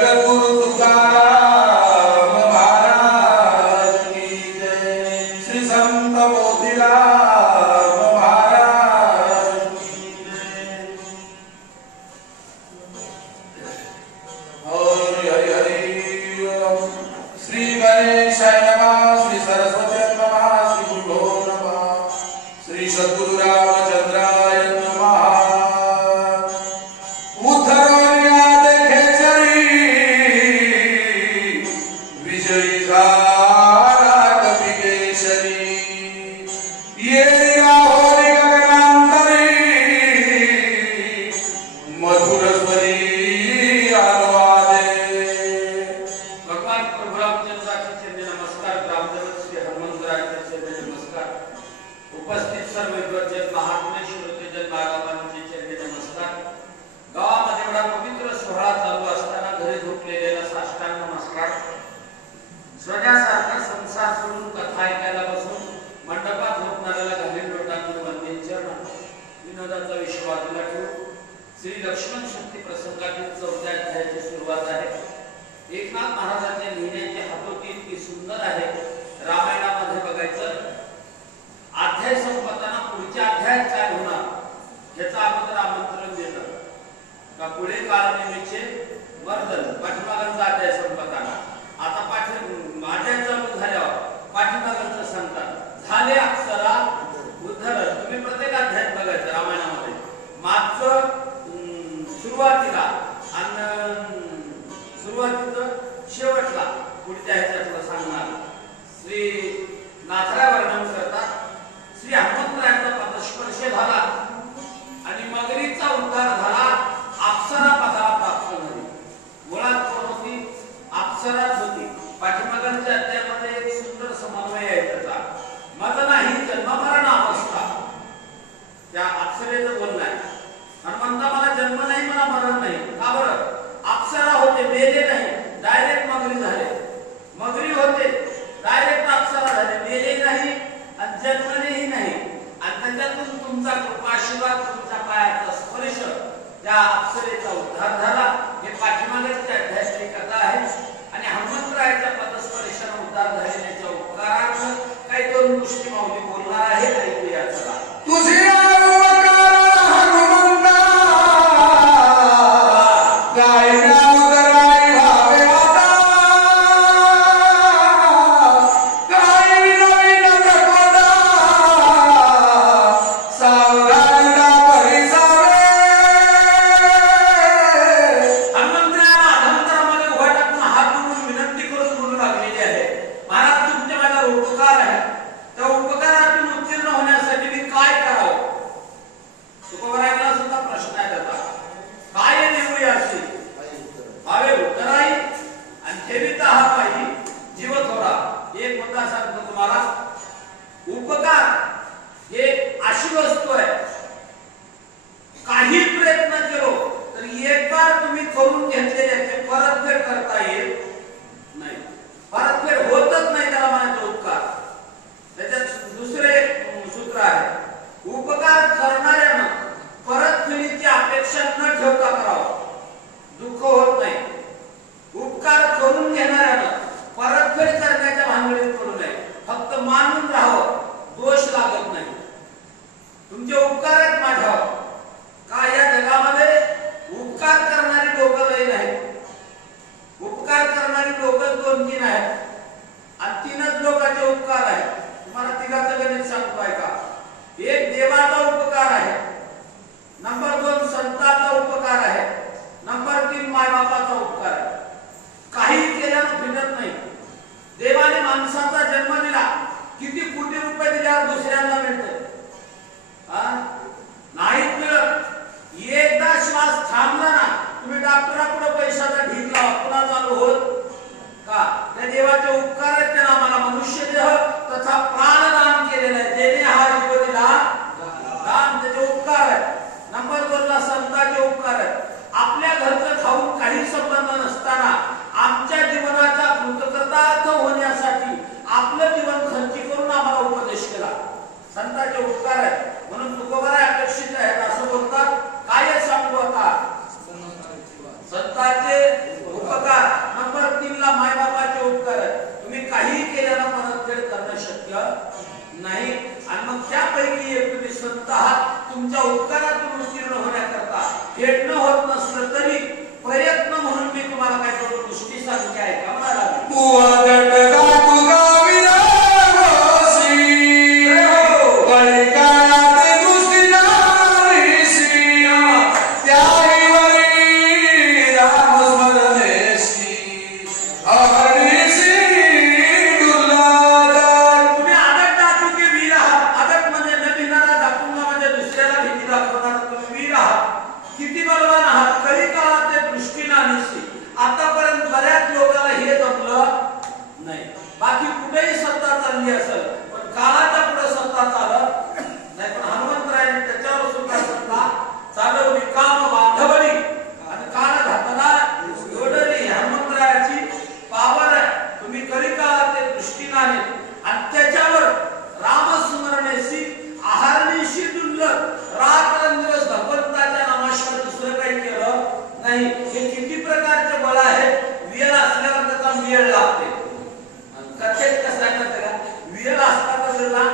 जगद्गुरु तुकाराम महाराज की जय। श्री संत मोतीराम महाराज की जय। हरि हरि ओम। श्री गणेशाय नमः। श्री सरस्वती नमः। श्री गुरुभ्यो नमः। श्री सद्गुरु रामचंद्राय नमः। उद्धरण्या देखे चरी विजयी झाला कपिकेशरी। ये राहोरी गगनांतरी मधुर स्वरी अनुवादे। भगवान प्रभु रामचंद्राचे चरणी नमस्कार। रामचंद्र श्री हनुमंतरायाचे चरणी नमस्कार। उपस्थित सर्व विद्वजन महात्मे श्रोतेजन बाळाबांचे चरणी नमस्कार। गावामध्ये एवढा पवित्र सोहळा चालू असताना घरी झोपलेल्याला साष्टांग नमस्कार। सोन्यासारखा संसार सोडून कथा ऐकायला बसून मंडपात झोपणाऱ्याला घालील लोटांतून वंदे चरण। विनोदाचा विश्वास ठेवून श्री लक्ष्मण शक्ती प्रसंगातील 4थ्या अध्यायाची सुरुवात आहे। एकनाथ महाराजांच्या लिहिण्याची हातोटी इतकी सुंदर आहे। रामायणामध्ये बघायचं अध्याय संपताना पुढच्या अध्यायात काय होणार याचा अगोदर आमंत्रण देतात का पुढे काळनेमीचे वर्धन। पाठीमागांचा अध्याय संपताना आता अध्याय चालू झाल्यावर पाठीमागांचं सांगतात झाले अक्षरा उद्धरण। तुम्ही प्रत्येक अध्यायात बघायचं रामायणामध्ये मागचं सुरुवातीला आणि सुरुवातीचं शेवटला पुढच्या ह्याच्यातलं सांगणार श्री नाथराय वर्णन करतात। श्री हनुमंतरायांचा पदस्पर्श झाला आणि मगरीचा उद्धार झाला। अप्सरा पदाला प्राप्त झाली। मुळात कोण होती? अप्सराच होती। पाठीमागच्या अध्यायामध्ये एक सुंदर समन्वय आहे त्याचा। मग नाही जन्ममरण अवस्था त्या अप्सरेचं बोलणं आहे। हनुमंता मला जन्म नाही मला मरण नाही का बरं? अप्सरा होते मेले नाही डायरेक्ट मगरी झाले। मगरी होते डायरेक्ट अप्सरा झाले मेले नाही आणि जन्मलेही नाही। आणि त्याच्यातून तुमचा कृपा आतापर्यंत बऱ्याच लोकांना हे जमलं नाही. बाकी कुठेही सत्ता चालली असेल पण काळाच्या पुढे सत्ता चालत नाही. पण हनुमंतरायाने त्याच्यावर सुद्धा सत्ता चालवली. काम बांधवली आणि काळ घातला जोडली. हनुमंतरायाची पावर आहे. तुम्ही करी काळात ते दृष्टी नाही आणि त्याच्यावर रामस्मरणेशी आहारनीशी दुर्लभ रात्रंदिवस भगवंताच्या नामाशिवाय दुसरं काही केलं नाही. हे किती प्रकारचे बळ आहे. वेळ असल्यावर त्याचा मेळ लागते. कथेत कसं आहे माहिती का, वेळ असता तर त्याला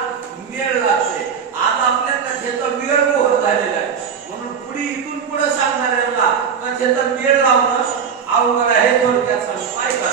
मेळ लागते. आज आपल्या कथेचा वेळ मोहर झालेला आहे म्हणून पुढे इथून पुढे सांगणाऱ्याला कथेचा मेळ लावणं अवघड आहे. थोडक्यात सांगतो ऐका.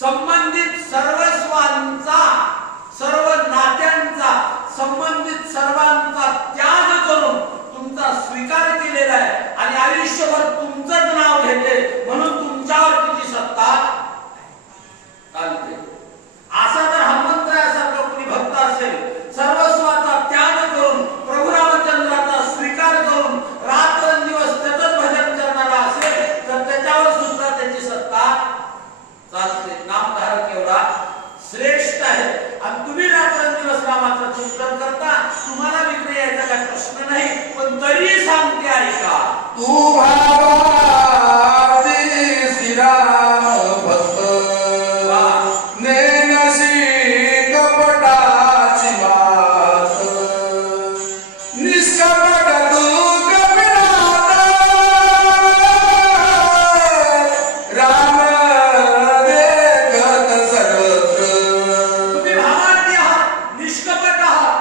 संबंधित सर्वस्वांचा सर्व नात्यांचा संबंधित सर्वांचा त्याग करून तुमचा स्वीकार केलेला आहे आणि आयुष्यभर तुमचंच नाव घेते म्हणून तुमच्यावर तिची सत्ता चालते. असा जर हनुमंतरायासारखा कोणी भक्त असेल सर्वस्वाचा त्याग करून प्रभू रामचंद्राचा स्वीकार करून रात्रंदिवस त्याचंच भजन करणारा असेल तर त्याच्यावर सुद्धा त्याची सत्ता चालते. नामधारक एवढा श्रेष्ठ आहे आणि तुम्ही रात्रंदिवस रामाचं चिंतन करता. तुम्हाला विघ्न यायचा काही प्रश्न नाही पण तरी सांगते ऐका. तू भावार्थी श्रीराम भक्त नेनसी कपटाची मात निष्कपट तू कपिनाथ राम देखत सर्वत्र. तुम्ही भावार्थी आहात निष्कपट आहात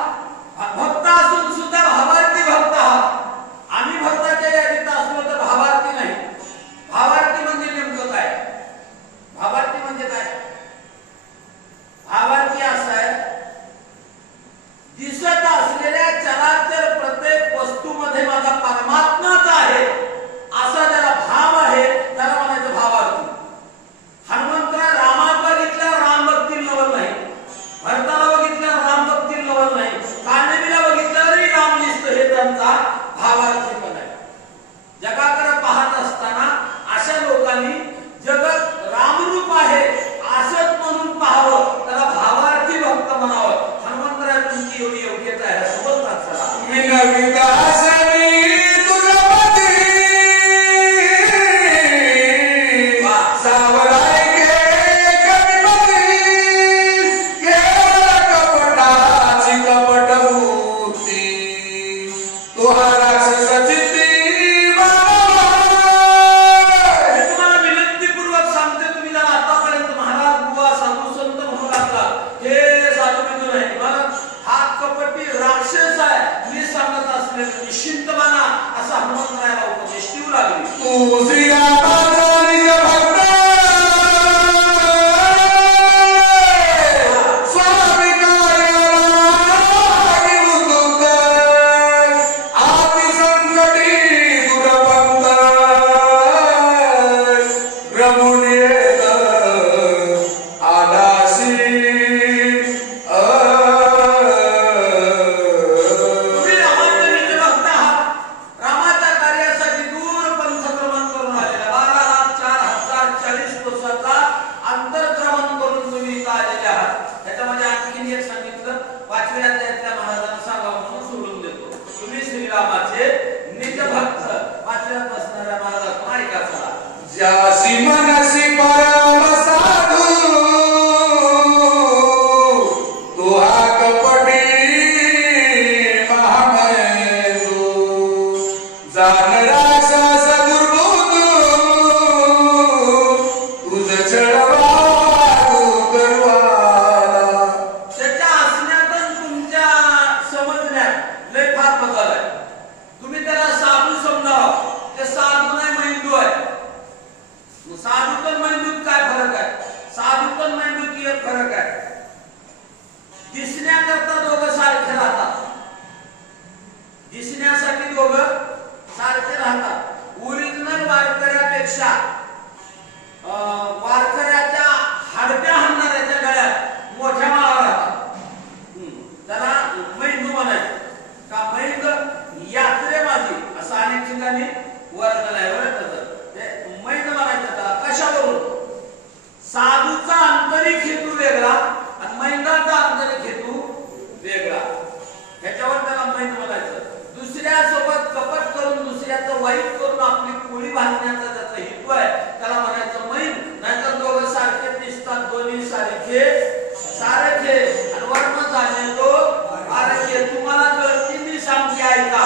भक्त असून सुद्धा भावार्थी भक्त आहात. आम्ही भक्ताच्या यादीत असलो तर भावार्थी नाही. भावार्थी म्हणजे नेमकं काय? भावार्थी म्हणजे काय? भावार्थी असं आहे दिसत असलेल्या चराचर प्रत्येक वस्तूमध्ये माझा परमात्माच आहे असा ज्याला भाव आहे त्याला म्हणायचं भावार्थी. हनुमंतराय रामात बघितल्यावर राम भक्ती नवल नाही, भरताला बघितल्यावर राम भक्ती नवल नाही, कान्हेरीला बघितल्यावरही राम दिसतो. हे त्यांचा भावार्थीपण आहे. जगाकडे पाहत असताना अशा लोकांनी जगत रामरूप आहे असंच म्हणून पाहावं, त्याला भावार्थी भक्त म्हणावं. हनुमंतराय तुमची एवढी योग्यता आहे असं बोलतात. चला विनविदासनी तुझपती सावराय गे कविपती केवळ कपटाची कपटभूती तुहा राक्षसचित्ती मी तुम्हाला विनंतीपूर्वक सांगते. तुम्ही जर आतापर्यंत महाराज बुवा साधू संत म्हणू लागला हे साधू नाही. मग हा कपटी राक्षस आहे मी सांगत असलेलं निश्चिंत माना असा हनुमंतरायाला उपदेश देऊ लागली. तू श्रीरामाचा निज भक्त स्वामी कार्याला निवृत्त आति संकटी दुरपंत रमून येत आलासी तुम्ही रामाचे निज भक्त आहात. रामाच्या कार्यासाठी दूर पंथक्रमण करून आलेला 12,04,040 कोसाचा अंतर्क्रमण करून तुम्ही इथं आलेले आहात. त्याच्यामध्ये आणखीन एक सांगितलं 5व्या अध्यायातल्या महाराजांना सांगावं म्हणून सोडून देतो. तुम्ही श्रीरामाचे निज भक्त 5व्यात बसणाऱ्या महाराजांना ऐका चला. ज्यासी मनसी परम साधू तो हा कपटी महामेरू जाण राक्षस दुर्बुद्ध तुझ छळवारू करवाला. त्याच्या असण्यात आणि तुमच्या समजण्यात लय फार बदल आहे. तुम्ही त्याला साधू समजावं, ते साधू नाही मैंदू आहे. मग साधू पण मैंदूत काय फरक आहे? साधू पण मैंदूत एक फरक आहे. दिसण्याकरता दोघं सारखे राहतात. दिसण्यासाठी दोघं सारखे राहतात. ओरिजिनल वारकऱ्यापेक्षा वारकऱ्याच्या हाडप्या हाणणाऱ्याच्या गळ्यात मोठ्या माळा राहतात. त्याला मैंदू म्हणायचं का? मैंद यात्रे माझी असं अनेक ठिकाणी वर्णन आहे बरं त्याचं. ते मैंद म्हणायचं त्याला. कशावरून? साधूचा आंतरिक हेतू वेगळा आणि मैंदाचा आंतरिक हेतू वेगळा. ह्याच्यावर त्याला मैंद म्हणायचं. दुसऱ्यासोबत कपट करून दुसऱ्याचं वाईट करून आपली पोळी भाजण्याचा ज्याचा हेतू आहे त्याला म्हणायचं मैंद. नाहीतर दोघं सारखे दिसतात, दोन्ही सारखे सारखे आणि वर्ण जाणे तो आरखे. तुम्हाला कळते मी सांगते ऐका.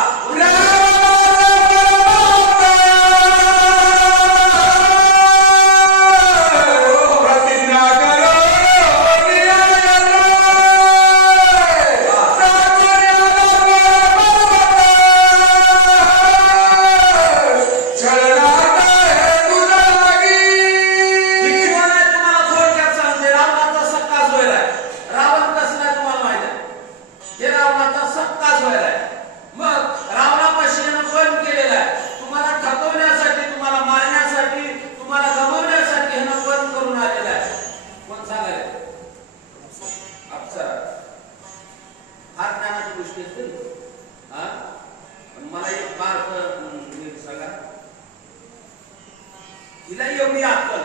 हिला एवढी अक्कल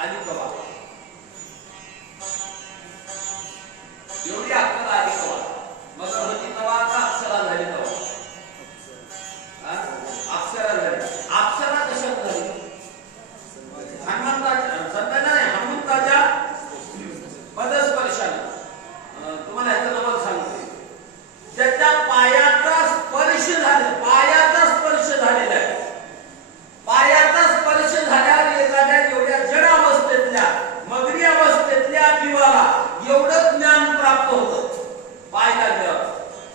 आली कवा? एवढी अक्कल आली कवा? मग होती कवा का अप्सरा झाली कवा? अप्सरा झाली. अप्सरा कशात झाली? हनुमंताच्या पदस्पर्शाने. तुम्हाला ह्याचं नवल सांगते. ज्याच्या पायाचा स्पर्श झाला, पायाचा स्पर्श झालेला आहे. पायाचा स्पर्श झाल्यावर एखाद्या एवढ्या जड अवस्थेतल्या मगरी अवस्थेतल्या जीवाला एवढं ज्ञान प्राप्त होतं. पाय लागल्यावर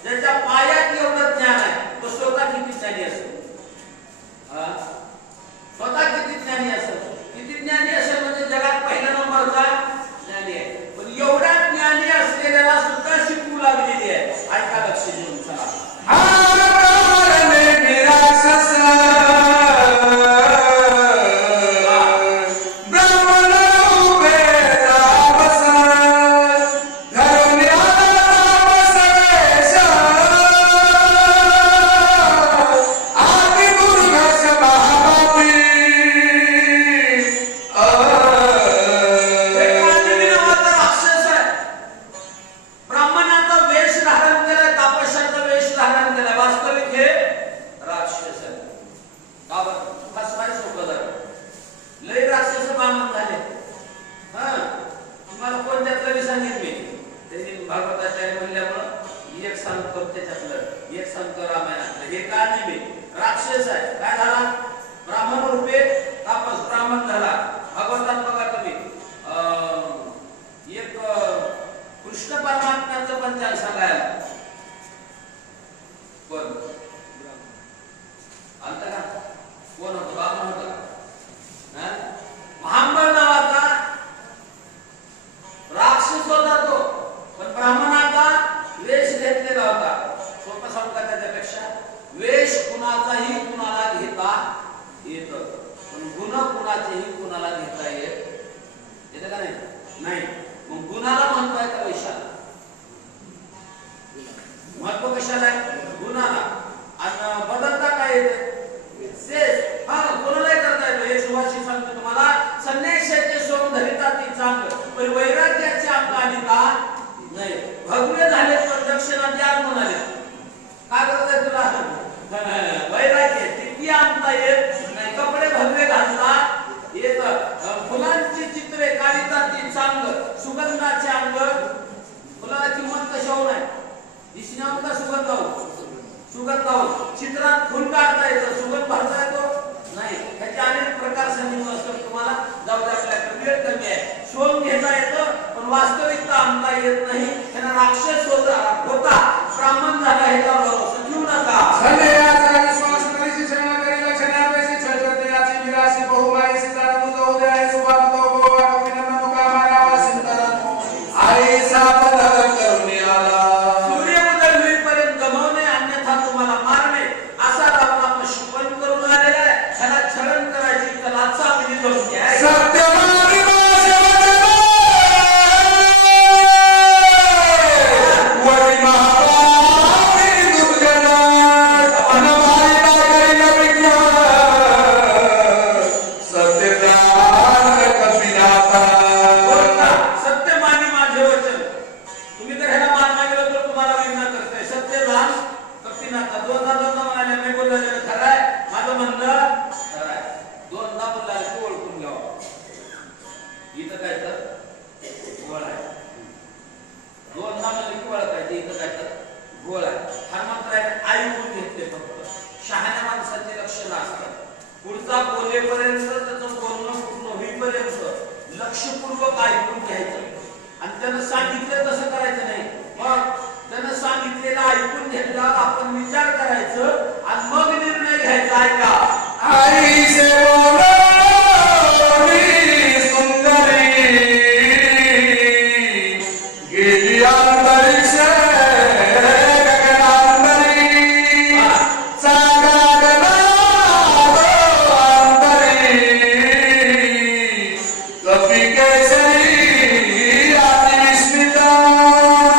ज्याच्या पायात एवढं ज्ञान आहे तो स्वतः किती ज्ञानी असेल? स्वतः किती ज्ञानी असेल? किती ज्ञानी असेल म्हणजे जगात पहिल्या नंबरचा ज्ञानी आहे. पण एवढ्या ज्ञानी असलेल्याला सुद्धा शिकवू लागलेली आहे. ऐका लक्ष देऊन चला. राक्षस आहे. काय झाला? ब्राह्मण रूपे तापस ब्राह्मण झाला. भागवतात बघा तुम्ही एक कृष्ण परमात्म्याचं पंचांग सांगायला कोण आलता का? कोण होतं? बाबा होता का? महांबळ नावाचा राक्षस होता तो, पण ब्राह्मणाचा वेश घेतलेला होता. सोपं सांगू का त्याच्यापेक्षा? वेश कुणाचाही कुणाला घेता येत, पण गुण कुणाचेही कुणाला घेता येतं का नाही? मग गुणाला महत्व आहे का वेशाला? महत्व कशाला आहे? गुणाला. आणि बदलता काय येतं? शेष. हा, कोणालाही करता येतो. एक सुभाषी सांगतो तुम्हाला, संन्याशाचे सोंग धरिता ती चांग, पण वैराग्याचे अंग आणिता नाही. भगवे झाले पण दक्षिणा द्या म्हणाले. काय करत आहे तुला? वैराग्य किती आणता येत नाही. कपडे भगवे घालता येत. फुलांची चित्रे काढिता ती चांग, सुगंधाचे अंग. फुलाला किंमत कशावर आहे? दिसण्यावर का सुगंधावर? चित्रात फुल काढता येतं, सुगंध भरता येतो नाही. ह्याचे अनेक प्रकार सांगितले असतात तुम्हाला. जाऊ दे, आपल्याकडे वेळ कमी आहे. सोंग घेता येतं पण वास्तविकता आणता येत नाही. त्यांना राक्षस होता, ब्राह्मण झाला ह्याच्यावर भरोसा ठेवू नका. पुढचा बोलेपर्यंत त्याचं बोलणं पूर्ण होईपर्यंत लक्षपूर्वक ऐकून घ्यायचं. आणि त्यानं सांगितलं तसं करायचं नाही. मग त्यानं सांगितलेलं ऐकून घेतल्यावर आपण विचार करायचं आणि मग निर्णय घ्यायचा. ऐका. आई से Fique feliz, a ti mismita.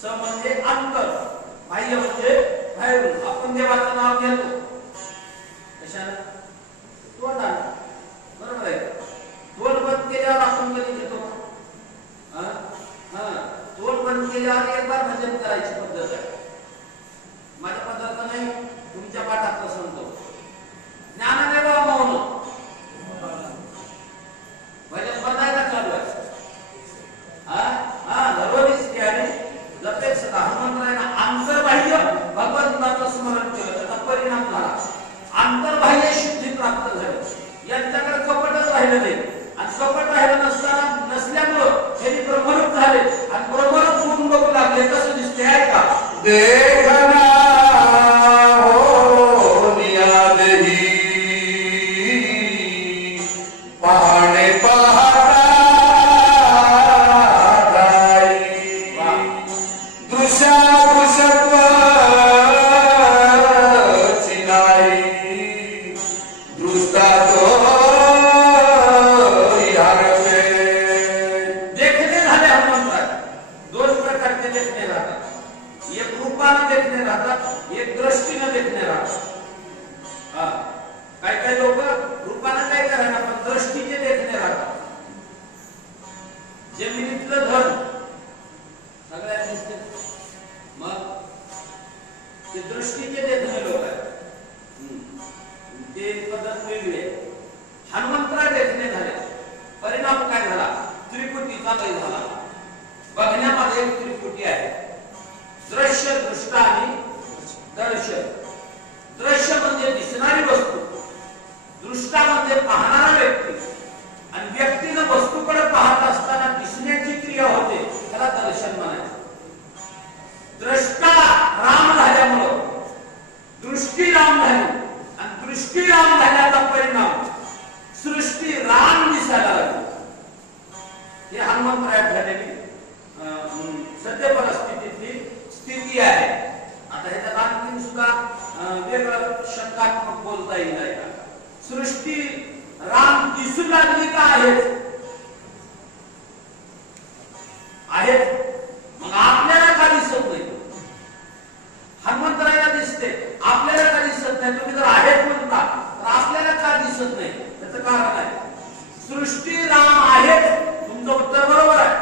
स म्हणजे अंतर, बाह्य म्हणजे बाहेरून. आपण देवाचं नाव घेतो कशाला? तोंडाने, बरोबर आहे. तोंड बंद केल्यावर आपण कधी घेतो? तोंड बंद केल्यावर एकदा भजन करायची पद्धत आहे. माझ्या पद्धत नाही, तुमच्या पाठात सांगतो. ज्ञानाने मौन, भजन बनायला चालू आहे. दररोज जपे सदा हनुमंतरायना आंतरबाह्य भगवंताचं स्मरण केलं, त्याचा परिणाम झाला. आंतरबाह्य शुद्धी प्राप्त झाली. यांच्याकडे कपटच राहिलं नाही. आणि कपट राहिलं नसल्यामुळं त्यांनी ब्रह्मरूप झाले आणि ब्रह्मरूप होऊन बघू लागले. कसं दिसते आहे का? देखना हो नियाद ही पाहणे पाहता दृश्या दृश्यत्व चिनाई दृष्टा तो देखणे झाले. हनुमंतराय दोन प्रकारचे देखणे राहतात. एक रूपाने देखणे राहतात, एक दृष्टीने देखणे राहतात. काही काही लोक रूपाने काय करायला पण दृष्टीचे देखणे राहतात. जमिनीतलं धन सगळ्यात दिसते, मग ते दृष्टीचे देखणे लोक आहेत. ते पद्धत वेगळी आहे. हनुमंतराय देखणे झाले, परिणाम काय झाला? त्रिपुटीचा लय झाला. बघण्यामध्ये एक त्रिपुटी आहे, दृश्य, दृष्ट आणि दर्शन. दृश्य म्हणजे दिसणारी वस्तू, दृष्टा म्हणजे पाहणारा व्यक्ती. आणि व्यक्तीनं वस्तूकडे पाहत असताना दिसण्याची क्रिया होते, त्याला दर्शन म्हणायचं. दृष्टा राम झाल्यामुळं दृष्टी राम झाली आणि दृष्टी राम झाल्याचा परिणाम सृष्टी राम दिसायला लागली. ही हनुमंतरायात झालेली सद्य परिस्थितीतली स्थिती आहे. आता ह्याच्यात आणखी सुद्धा वेगळं शंकात्मक बोलता येईल का? सृष्टी राम दिसू लागली का? आहेत. मग आपल्याला का दिसत नाही? हनुमंतरायाला दिसते, आपल्याला का दिसत नाही? तुम्ही जर आहेत म्हणता तर आपल्याला का दिसत नाही? त्याचं कारण आहे, सृष्टी राम आहेत. तुमचं उत्तर बरोबर आहे,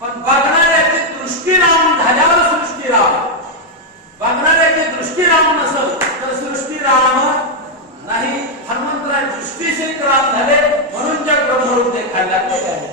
पण बघणाऱ्याची दृष्टी राम झाल्यावर सृष्टी राम. बघणाऱ्याची दृष्टी राम नसेल तर सृष्टी राम नाही. हनुमंतराय दृष्टीसहित राम झाले, म्हणून जग ब्रह्मरूप देखायला लागले.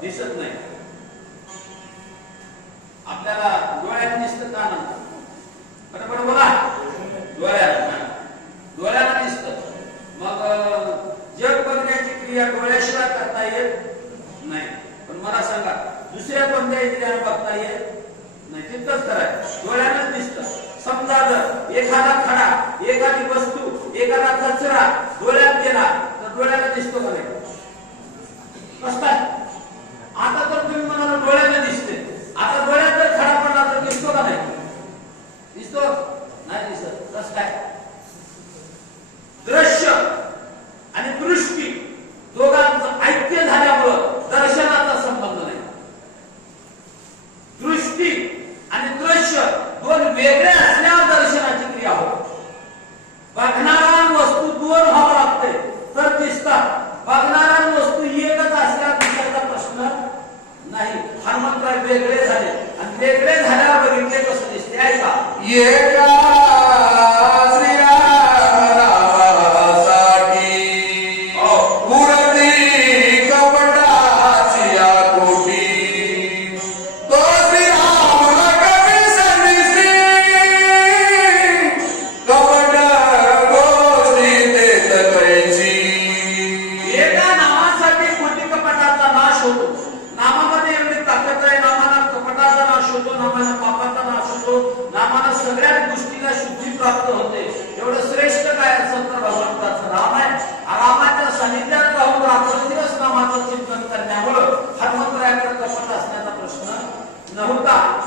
दिसत नाही. आपल्याला डोळ्यात दिसत का ना? बरोबर बोला. डोळ्याला दिसत. मग जग बघण्याची क्रिया डोळ्याशिवाय करता येत नाही. पण मला सांगा, दुसऱ्या कोणत्या इंद्रियाने बघता येत नाही? तितकंच करायचं, डोळ्यानं दिसत. समजा जर एखादा खडा, एखादी वस्तू, एखादा कचरा डोळ्यात गेला तर डोळ्याला दिसतो का नाही? नसतात. आता तर तुम्ही म्हणाला डोळ्याला दिसते. आता डोळ्यात जर खडा पडला तर दिसतो का नाही? वेगळे असल्यावर दर्शनाची क्रिया होते. बघणारा वस्तू दोन व्हावं लागते तर दिसतात. बघणारा वस्तू एकच असल्यावर दिसायचा प्रश्न नाही. हनुमंतराय वेगळे झाले आणि वेगळे झाल्यावर बघितले कसं दिसते ऐका.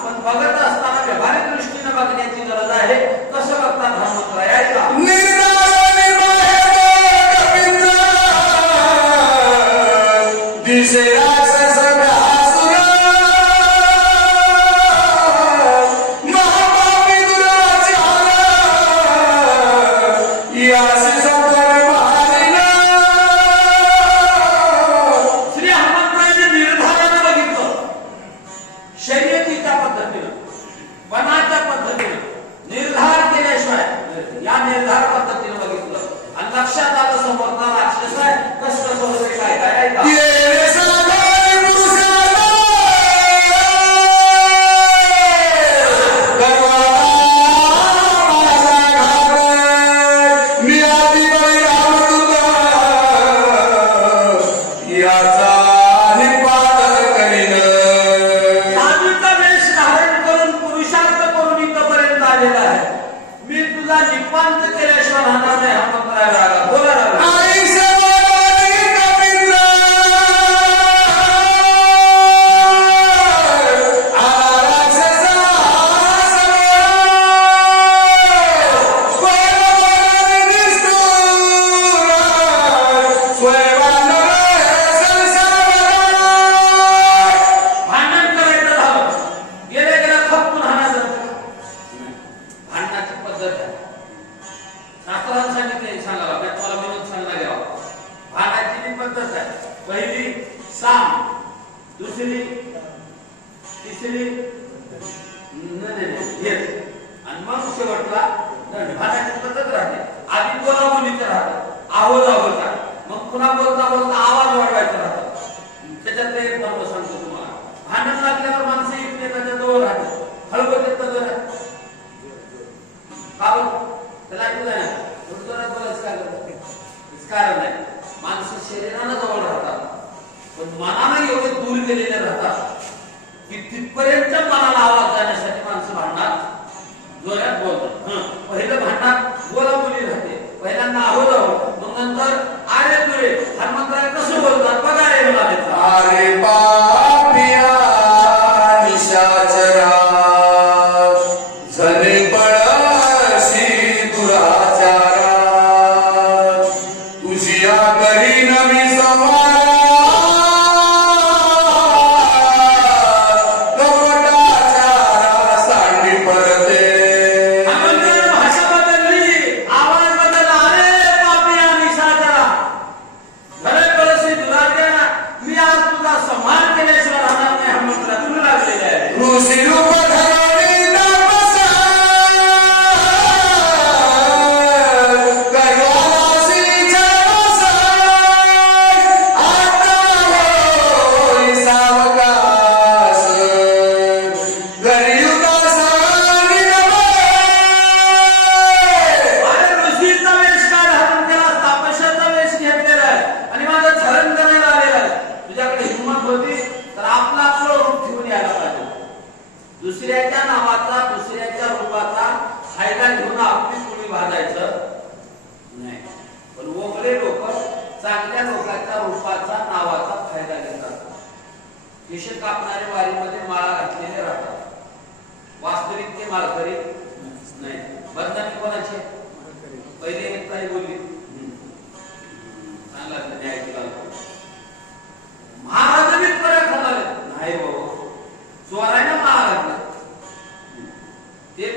पण बघत असताना व्यवहारिक दृष्टीने बघण्याची गरज आहे. कसं बघतात हनुमंतराय ऐका.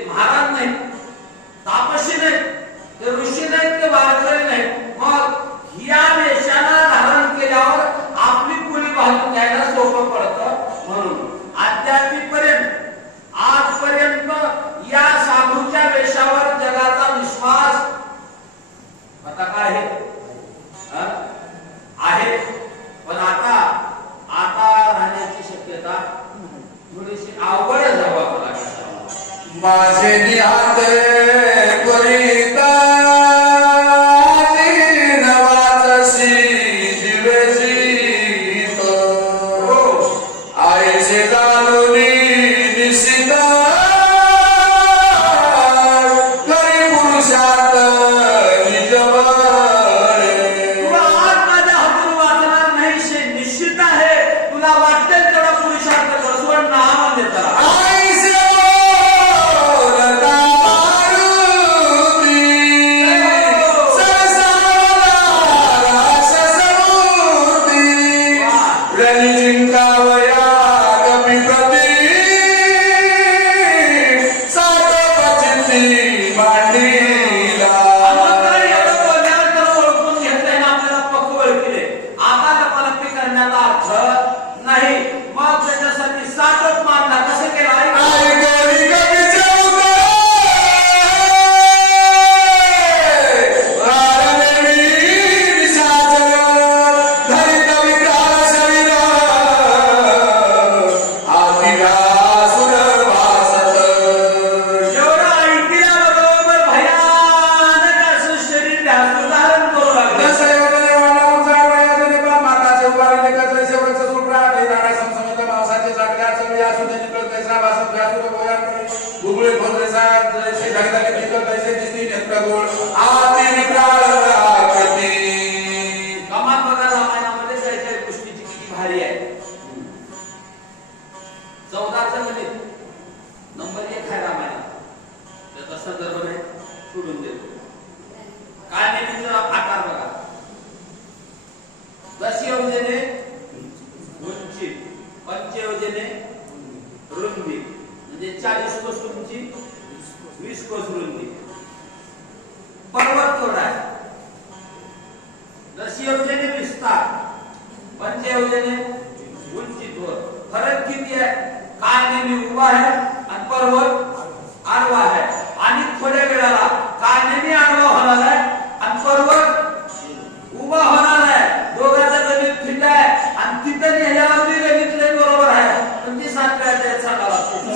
महाराज माझे निहात त्वरिता नवाजशी जीवजीत आईचे दानुनी निशित करी पुरुषात निजबळे तुला आज माझ्या हातून वाचणार नाही शे निश्चित आहे. तुला वाटेल तेवढा पुरुषार्थ कर. स्वर्ण नाम देता रुंदी म्हणजे 40 कोस उंची 20 कोस रुंदी. पर्वत थोडा आहे. 10 योजने विस्तार 5 योजने उंची थोड. फरक किती आहे? काय नेहमी उभा आहे आणि पर्वत आडवा आहे. आणि थोड्या वेळाला काय नेहमी आडवा होणार आहे आणि पर्वत उभा होणार आहे. दोघांचं गणित फिट आहे आणि तिथे नेल्यावर ती गणित लय बरोबर आहे. पण ती सांगता येते सांगावं लागतं.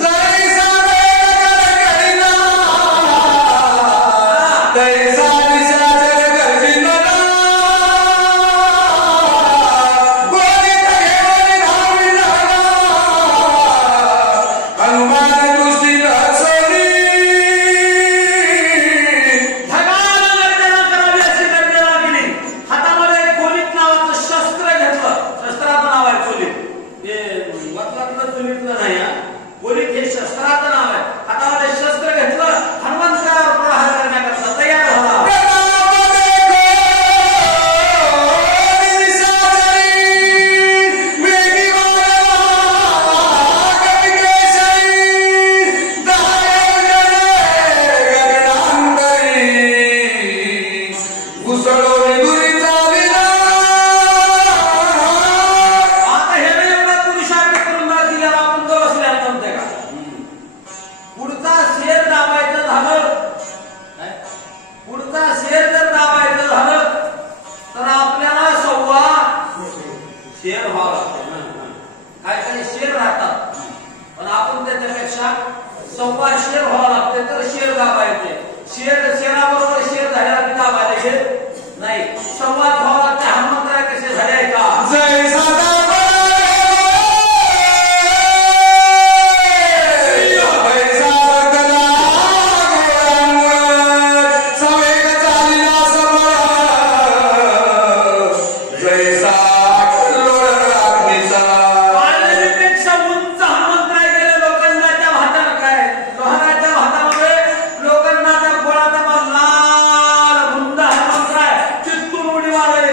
वाले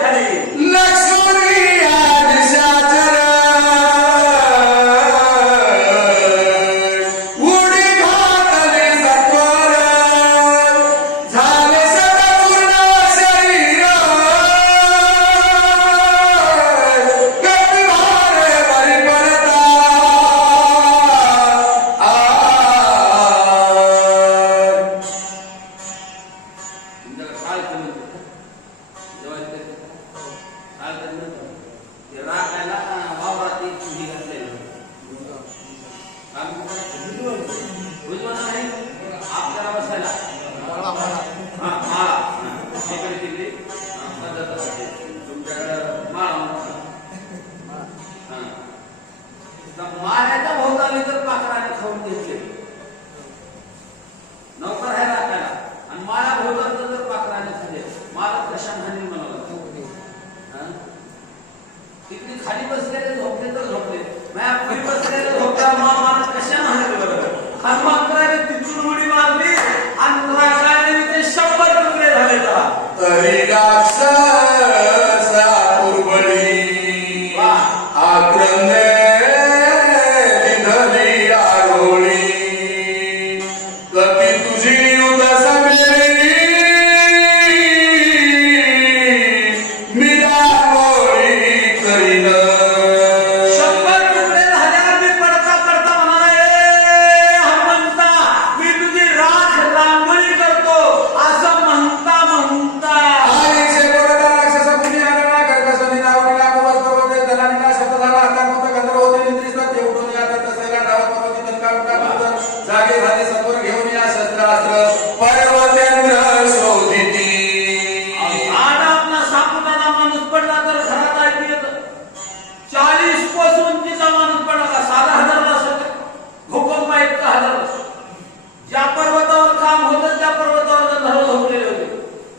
ज्या पर्वतावर काम होतं त्या पर्वतावर गंधर्व झोपलेले होते.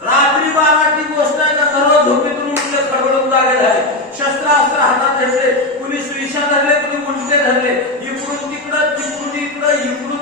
रात्री 12ची गोष्ट आहे. गंधर्व झोपेतून उठले, खडबडून जागे झाले, शस्त्रास्त्र हातात घेतले, कुणी सुईशा धरले, कुणी उलटे धरले, इकडून तिकडं, तिकडून इकडं, इकडून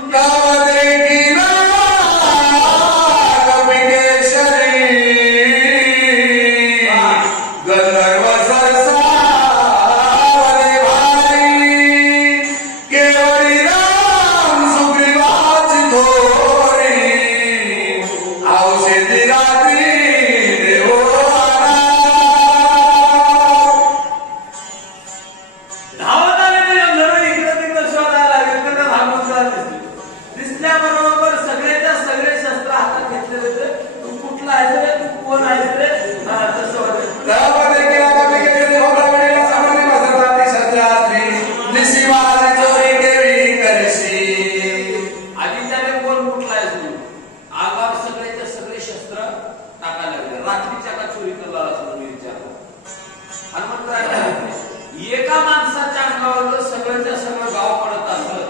एका माणसाच्या अंगावर सगळ्याच्या सगळं गाव पडत असलं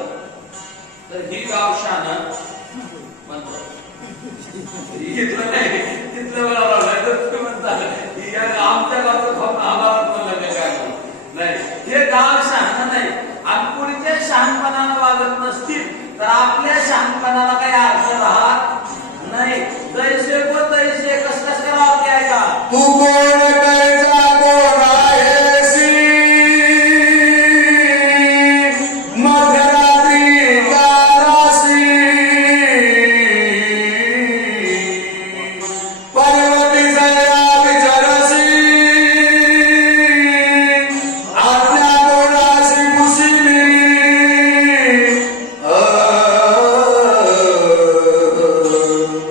तर ही गाव शान म्हणतो. नाही तिथलं आमच्या गावचं आम्हाला नाही, हे गाव शहाण नाही. आणि पुढचे शहाणपणाला वागत नसतील तर आपल्या शहाणपणाला काही अर्थ राहत नाही. जैसे को तैसे कस कस करावं ते आहे का. तू कोण करायचा कोण आहेसी मध्यरात्री कारासी पर्वती जरा विचारसी आज्ञा कोणाशी पुसिली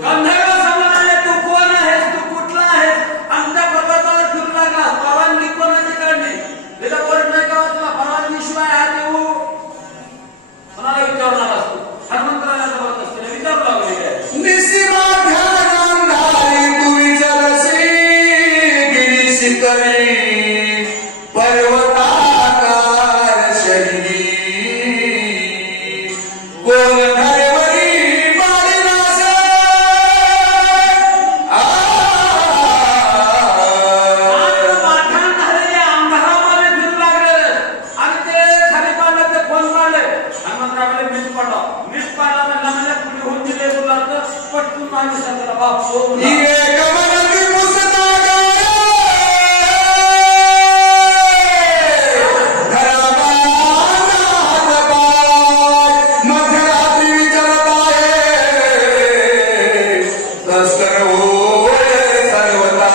गंधर्व समाजाने तू कोण आहेस, तू कुठला आहेस, आमच्या पर्वतावर फिरू लागला, परवानगी कोणाची काढली, तिला बोर्ड नाही का तुला परवानगी शिवाय आत येऊ कोणाला विचारणार असतो. हनुमंतराला जबरदस्तीने विचारू लागले काय निसिमा ध्यानांधारी तू विचारसी गिरीशी तरी पर्वताकार शरी कोण धरेवरी मारिलास मात्र माठाण झालेले अंधारामध्ये फिरू लागले आणि ते खाली पाडलं, ते कोण पाडले. हनुमंतरावले मीठ पाडला, मीठ पाडला म्हणला म्हणजे पुढे होऊन दिले तुला तर पटकून मागे सांगला बाप हो ही एक मनवी पुसनागार मध्यरात्री विचारत आहे तस्कर होय सर्वता.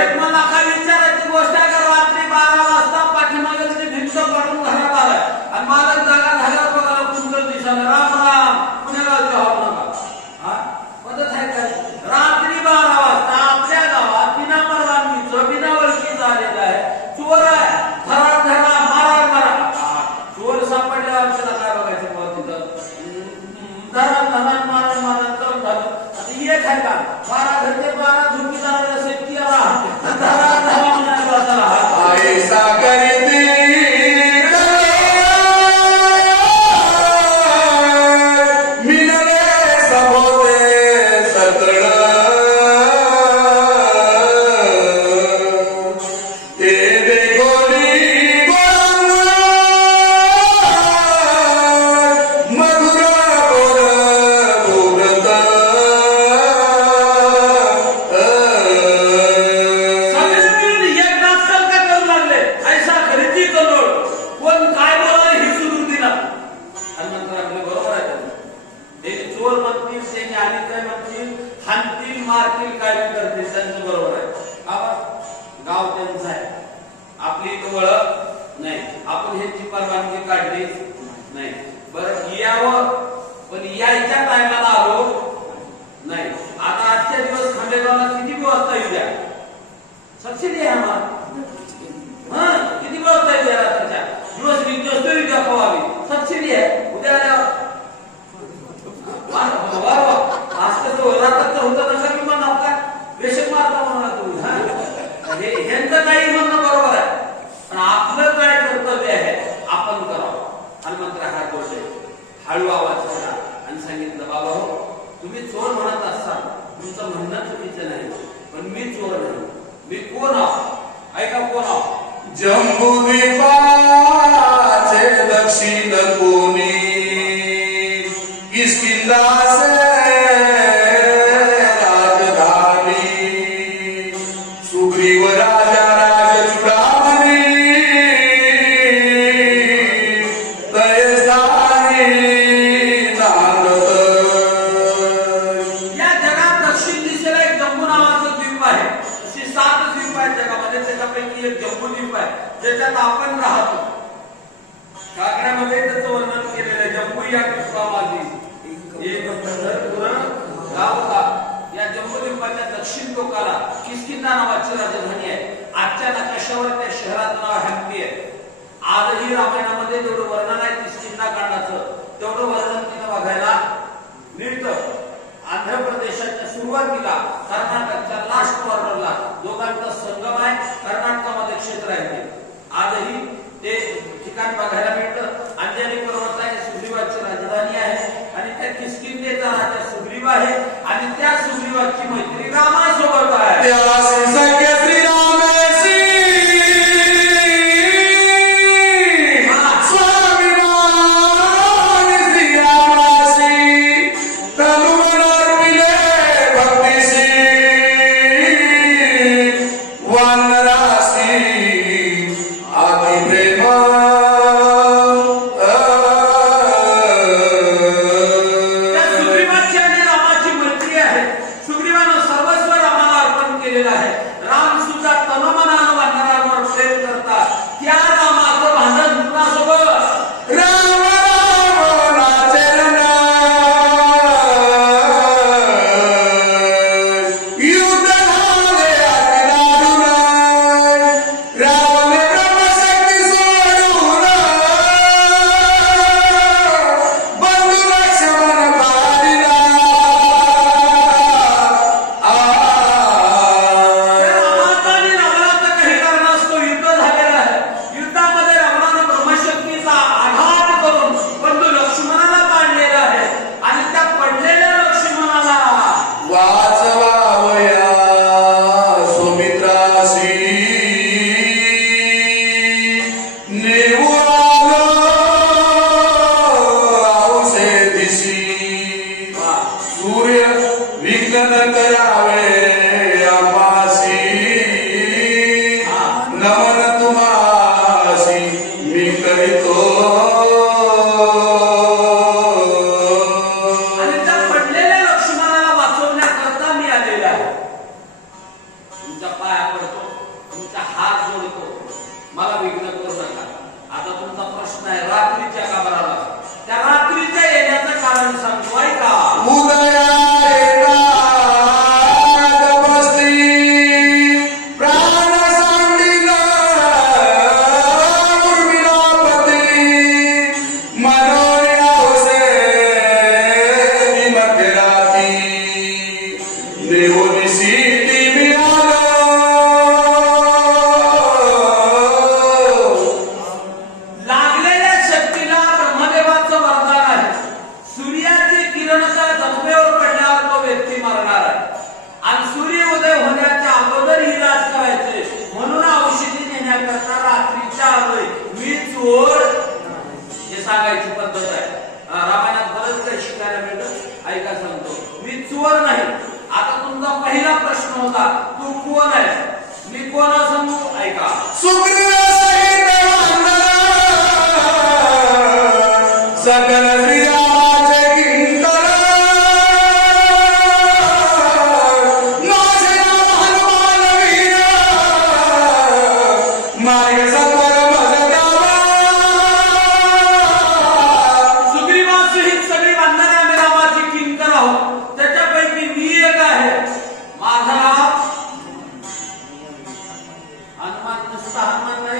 एक मला काय विचारायची गोष्ट आहे का. रात्री 12 वाजता पाठीमागची भिंत पडून घरात आलाय आणि मालक जागा झाल्यावर बघायला कुंजल दिसायला राम राम पुण्या गावचे हाव नका. हा मदत आहे काय. रात्री 12 वाजता आपल्या गावात बिना परवानगीचं बिना ओळखीचं आलेलं आहे. चोर आहे, धरा धरा मारा मारा. चोर सापडल्यावर त्याला काय बघायचं बुवा तिथं. धरा धरा मारा मारा तर झालं. आता एक आहे का 12 घंटे 12 झुकी जाणाऱ्या शेतकरी राहा धरा धरा म्हणायला चला. ऐसा करीती मिनले सभोते सतळ ते बेगोली गोंधळ मधुर बोल बोलत सगळे मिळून एक नाचल का करू लागले. ऐसा खरेदी करोड कोण काय बोलायला ही सुरू दिला. हनुमंतर आपले बरोबर आहे त्यांचं. ते चोर म्हणतील, ते ज्ञानी काय म्हणतील, हाणतील मारतील काय बी करतील, त्यांचं बरोबर आहे. गाव त्यांचं आहे, आपली इथं ओळख नाही, आपण ह्यांची परवानगी काढली नाही. बरं यावं पण यायच्या टायमाला आलो नाही. आता आजच्या दिवस खांडेगावला किती व्यवस्था येऊ द्या, सबसिडी आहे आम्हाला. किती व्यवस्था येऊ द्या रात्रीच्या दिवस विकतो विका खवावी सबसिडी आहे. उद्या आज कसं रात्र होतं नका मी म्हणा का बेशक मारता म्हणा तुम्ही. ह्यांचं काही म्हणणं बरोबर आहे पण आपलं काय कर्तव्य आहे आपण करावं. हनुमंत हात बोलते हळू आवाज करा आणि सांगितलं बाबा हो तुम्ही चोर म्हणत असाल तुमचं म्हणणं चुकीचं नाही पण मी चोर नाही मी कोण आहो ऐका कोण आहो जम्बूद्वीपाचे दक्षिण कोणी किष्किंधाचे राजधानी सुग्रीव राजा राजचूडामणी तयस्थानी नांदत. या जगात दक्षिण दिशेला एक जम्बू नावाचं द्वीप आहे अशी 7 द्वीप आहेत जगामध्ये त्याच्यापैकी एक जम्बूद्वीप आहे ज्याच्यात आपण राहतो कागडामध्ये त्याचं वर्णन केलेलं आहे जम्बू या द्वीपामध्ये एक पंढरपूर गाव होता या जम्बूद्वीपाच्या दक्षिण टोकाला किष्किंधा नावाची राजधानी आहे आजच्या नकाशावर त्या शहराचं नाव हम्पी आहे आजही रामायणामध्ये जेवढं वर्णन आहे किष्किंधा कांडाचं तेवढं वर्णन तिथं बघायला मिळतं. आंध्र प्रदेशाच्या सुरुवातीला कर्नाटकच्या लास्ट बॉर्डरला दोघांचा संगम आहे कर्नाटकामध्ये क्षेत्र आहे ते आजही ते ठिकाण बघायला मिळतं. अंजनी पर्वत आहे सुग्रीवाची राजधानी आहे आणि त्या किष्किंधेचा राजा सुग्रीव आहे आणि त्या सुग्रीवाची मैत्री रामासोबत आहे. त्यासी सख्य श्रीरामेसी स्वाभिमानी श्रीरामासी तनुमन अर्पिले भक्तिसी वानरासी अति प्रेम त्या सुग्रीवाची आणि रामाची मैत्री आहे. सुग्रीवानं सर्वस्व रामाला अर्पण केलेलं आहे. राम सुद्धा तनमनानं वानरांवर प्रेम करतात. त्या रामाचं भांडण कुणासोबत राम राम नाचेरन युद्ध झाले अतिदारुण रावणे ब्रह्मशक्ती सोडून बंधू लक्ष्मण पाहिला त्या रामाचं आणि रावणाचं काही कारणास्तव युद्ध झालेलं आहे. युद्धामध्ये रावणानं ब्रह्मशक्तीचा आघात करून बंधू लक्ष्मणाला पाडलेलं आहे आणि त्या पडलेल्या लक्ष्मणाला वाचवावया सुमित्रासी नेवालो औषधीसी सूर्य विघ्न करावे आमासी नमन तुमासी मी करीतो. आणि त्या पडलेल्या लक्ष्मणाला वाचवण्याकरता मी आलेला आहे. तुमच्या पाया पडतो तुमचा हात जोडतो मला विघ्न करू नका. आता तुमचा प्रश्न आहे रात्रीच्या का बराला त्या रात्रीच्या येण्याचं कारण सांगतो ऐका. उदया येतात बसली प्राण सांडिल उर्मिलापती मनोर्या होसे मध्यराती देवनिशी मिळालं लागलेल्या शक्तीला ब्रह्मदेवाचं वरदान आहे. सूर्याची किरण त्या जखमेवर पडल्यावर तो व्यक्ती मरणार आहे आणि सूर्य उदय होण्याच्या अगोदर इलाज करायचे म्हणून औषधी नेण्याकरता रात्रीच्या आलोय. मी चोर हे सांगायची पद्धत आहे. रामायणात बरंच काही शिकायला मिळतं ऐका सांगतो. मी चोर नाही. आता तुमचा पहिला प्रश्न होता तू कोण आहेस मी कोण सांगू ऐका. सुग्रीव सहित वानर सकल श्रीरामाचे किंकर माझे नाव हनुमान वीर मार्ग सत्वर भज द्यावा. सुग्रीवासहित सगळी वानरे आम्ही रामाची किंकर आहोत त्याच्यापैकी मी एक आहे. माझा नाव हनुमान नुसता हनुमान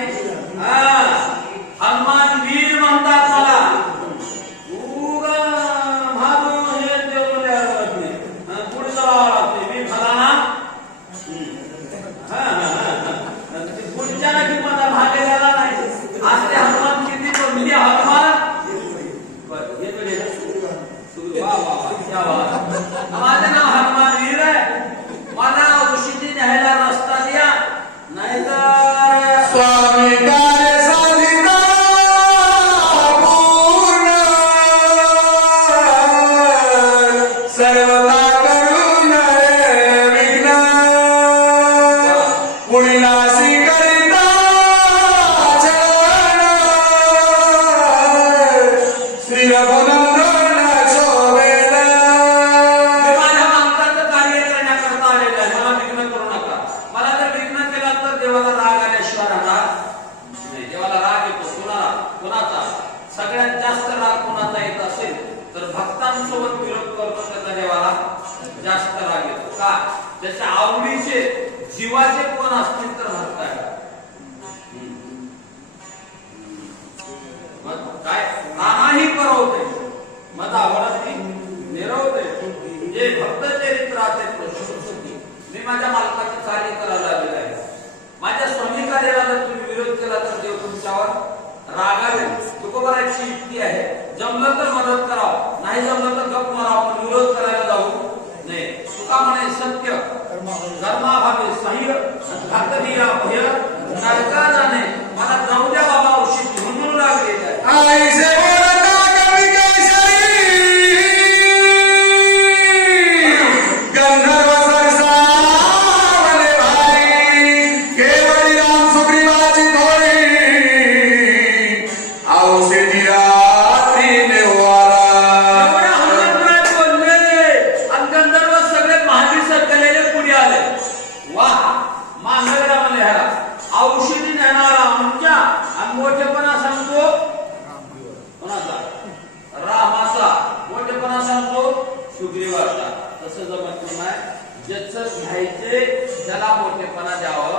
माझं नाव हनुमान वीर आहे. मला औषधी न्यायला रस्ता द्या, नाहीतर स्वामी कार्य साधिता पूर्ण सर्वता करुण विघ्न पुढीलासी करिता चरण श्री रघुनंदन शोभेल. मी माझ्या मागचं कार्य करण्याकरता आलेलं आहे. मला विघ्न करू नका. मला जर विघ्न केला तर देवाला राग आल्याशिवाय राहणार नाही. देवाला राग येतो कोणाचा? सगळ्यात जास्त राग कोणाचा येत असेल तर भक्तांसोबत विरोध करतो त्याचा देवाला जास्त राग येतो. का? त्याच्या आवडीचे जीवाचे कोण असतील तर भक्त आहे. मग काय नानाही करवते मग आवडत निरवते जे भक्त चरित्राचे प्रशंसकी. मी माझ्या मालकाचे कार्य करायला आलेले आहे. माझ्या स्वामी कार्याला जर तुम्ही विरोध केला तर देव तुमच्यावर रागावे. तुकोबाराची युक्ती आहे, जमलं तर मदत करावं, नाही जमलं तर गप मारावं, पण विरोध करायला जाऊ नये. तुका म्हणे सत्य धर्माभावे सह्य घातलीया भय नरका जाणे. मला जाऊ द्या बाबा, औषध म्हणून लागले आईसे बोलता कवी कैसरी गंधर्व सरसावले भारी केवळी राम सुग्रीवाची थोडी औषधी रात्री नेवाला. एवढ्या हनुमंतराय बोलले आणि गंधर्व सगळे महाबी सरकलेले पुढे आले. वा मांगलेला म्हणले ह्याला औषधी नेणारा आमच्या आणि मोठेपणा सांगतो कोणाचा? रामाचा. मोठेपणा सांगतो सुग्रीवाचा. तसं जमत नाही. ज्याचं घ्यायचे त्याला मोठेपणा द्यावं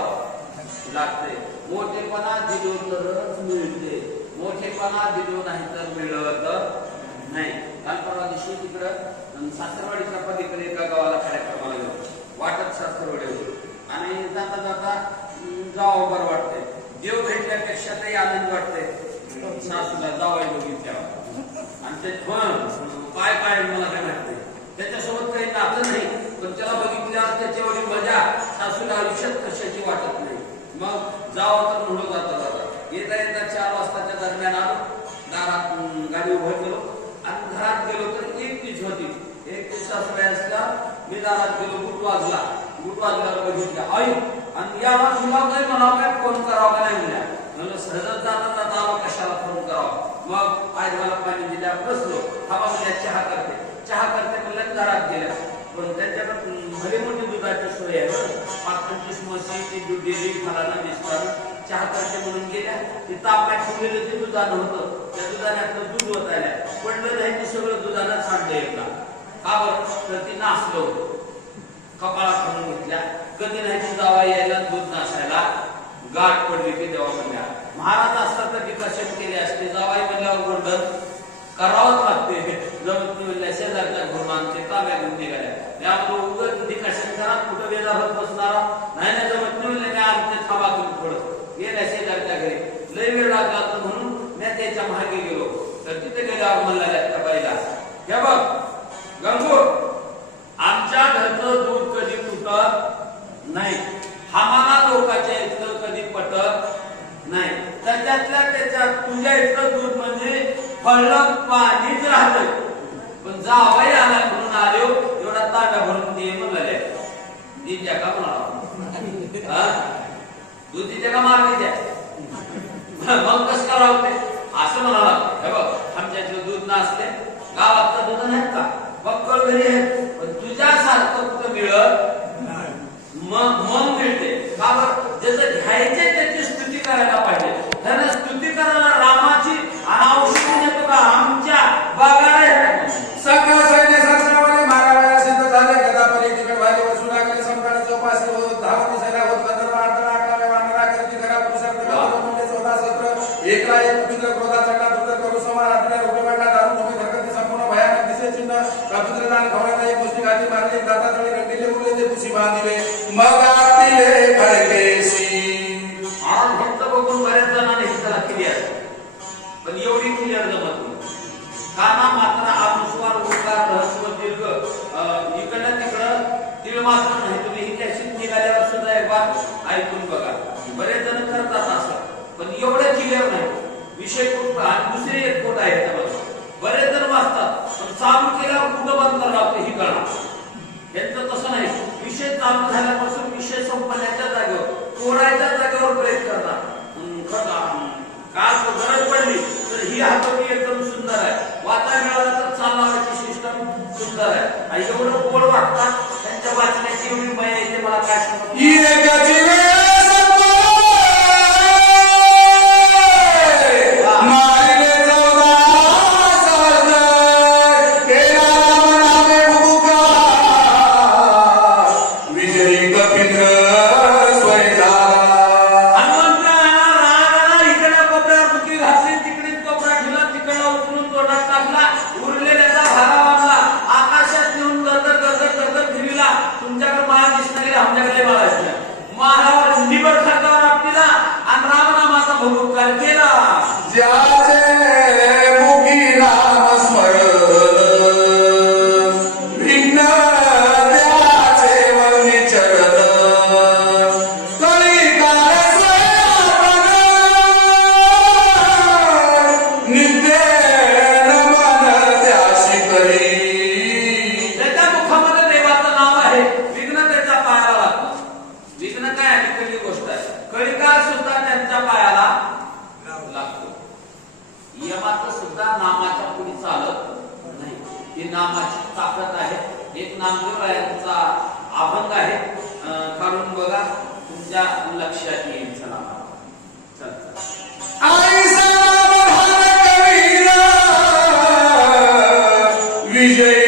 लागते. मोठेपणा दिलो तरच मिळते, मोठेपणा दिलो नाही तर मिळत नाही. काल परवा दिवशी तिकडं सासरवाडीच्या पलीकडे एका गावाला कार्यक्रमाला गेलो. वाटत सासरवाडीवर आणि जाता जाता जावं बरं वाटते. देव भेटल्यापेक्षा काही आनंद वाटते. सासूला जावं बघितल्यावर आणि ते काय काय मला काय वाटते. त्याच्यासोबत काही नातं नाही, पण त्याला बघितल्यावर त्याची एवढी मजा सासूला आयुष्यात कशाची वाटत नाही. मग जावं तर म्हणून जाता येता येता 4 वाजताच्या दरम्यान आलो. दारात गाडी उभं केलो आणि घरात गेलो तर एक तीच होती. एक तीच सासूबाई असल्या. मी दारात गेलो, बुट वाजल्यावर बघितलं आई आणि याला तुला काही म्हणावं काय फोन करावा का नाही म्हणल्या. म्हणलं सहजच जाता जाता कशाला फोन करावा. मग आई मला पाणी दिल्या, बसलो. थांबा म्हणजे चहा करते म्हणलं घरात गेल्या. पण त्यांच्याकडे भले मोठी दुधाची सोय आहे. 25 म्हशी ती दूध दिली फलाना विस्तारून चहा करते म्हणून गेल्या. तिथं आपल्या ठेवलेलं ते दुधानं होतं. त्या दुधाने आपलं दूध होत आल्या. पडलं नाही ते सगळं दुधानं सांडलं एकदा. का बरं? तर ती नासलं होतं. कपाळात म्हणून घेतल्या. कधी नाही ती जावा यायला दूध नासायला गाठ पडली की देवा म्हणल्या. महाराज असतात तर ती कशात केली असते. जावाई म्हणल्यावर गोंधळ करावंच लागते. जमत म्हणल्या शेजारच्या घरून आमचे ताब्या घेऊन निघाल्या. त्यामुळे उगत ती कशात करा कुठं वेळा होत बसणारा नाही जमत म्हणले. मी आमचे थांबातून थोडं गेल्या शेजारच्या घरी. लय वेळ लागला तर म्हणून मी त्याच्या मागे गेलो. तर तिथे गेल्यावर म्हणला त्या बाईला, हे बघ गंगू, आमच्या घरचं दूध कधी तुटत नाही. आम्हाला लोकांच्या इथलं कधी पटत नाही. त्याच्यात तुझ्या इथलं दूध म्हणजे फळलं पाणीच राहतं. पण जावई आला म्हणून आलो एवढा तांब्या भरून दे म्हणले. दित्या का म्हणाला दूध दित्या का मार द्या. मग कसं करावं ते असं म्हणाला. हे बघ आमच्या इथलं दूध नसते, गावात तर दूध नाहीत का, बक्कळ घरी आहेत. पण तुझ्यासारखं कुठं मिळत मग मिळते. का बरं? ज्याचं घ्यायचे त्याची स्तुती करायला पाहिजे. त्यानं स्तुती करायला रामाची आणि औषधी देतो का आमच्या बघायला. सगळं सैन्य सरसावले मारावया सिद्ध झाले. गदा परी तिकड भाजी वसूल लागले. संकाळाचे उपास होत धावती सैन्या होत गंधर्व अडथळा आकरावे वानरा करती घरा पुरुषार्थ म्हणजे 14 सत्र एकला एक पिंड क्रोधा चक्रा दुर्ग करू समार आठवड्या रुपये दारू भूमी धरकती संपूर्ण भयानक दिसे चिन्ह कपुत्र दान खवळ्याला एक गोष्टी घाटी मारली. दाता तळी रंगीले उरले ते पुशी बांधिले. मग आतिले खडकेशी. आज फक्त बघून बऱ्याच जणांनी हिताला केली आहे, पण एवढी क्लिअर जमत नाही. काना मात्र अनुस्वार उकार रहस्व दीर्घ वाटतात त्यांच्या वाचण्याची एवढी मया येते मला काय सांगत एकाची वेळ नामाची ताकद आहे. एक नामदेवरायांचा अभंग आहे, काढून बघा, तुमच्या लक्षात येईल. चला विजय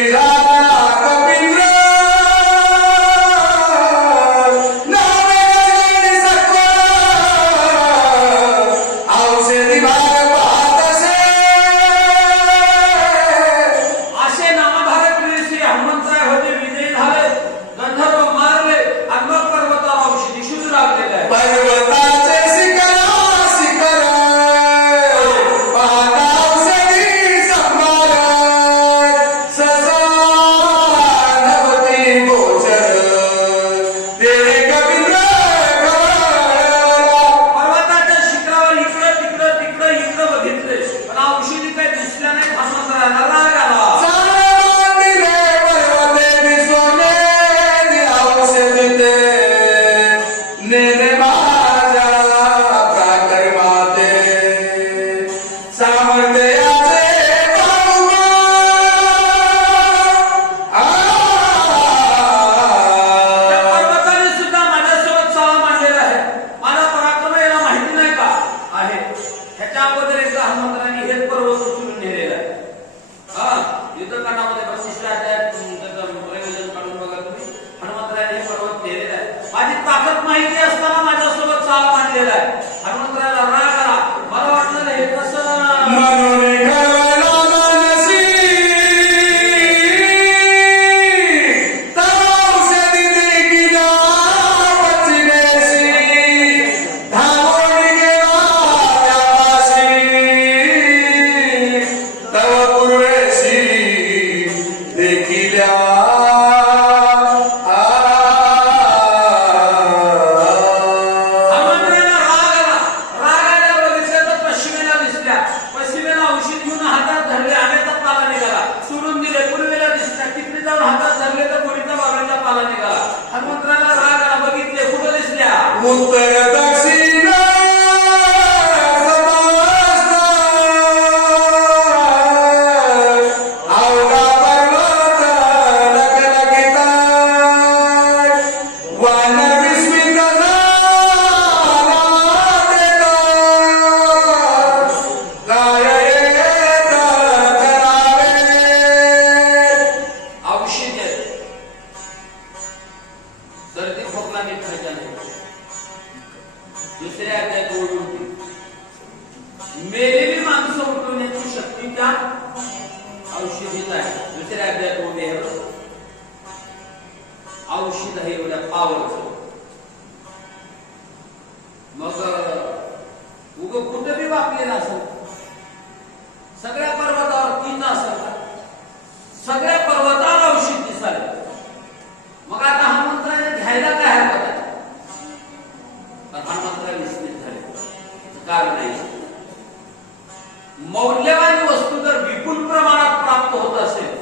मौल्यवान वस्तू जर विपुल प्रमाणात प्राप्त होत असेल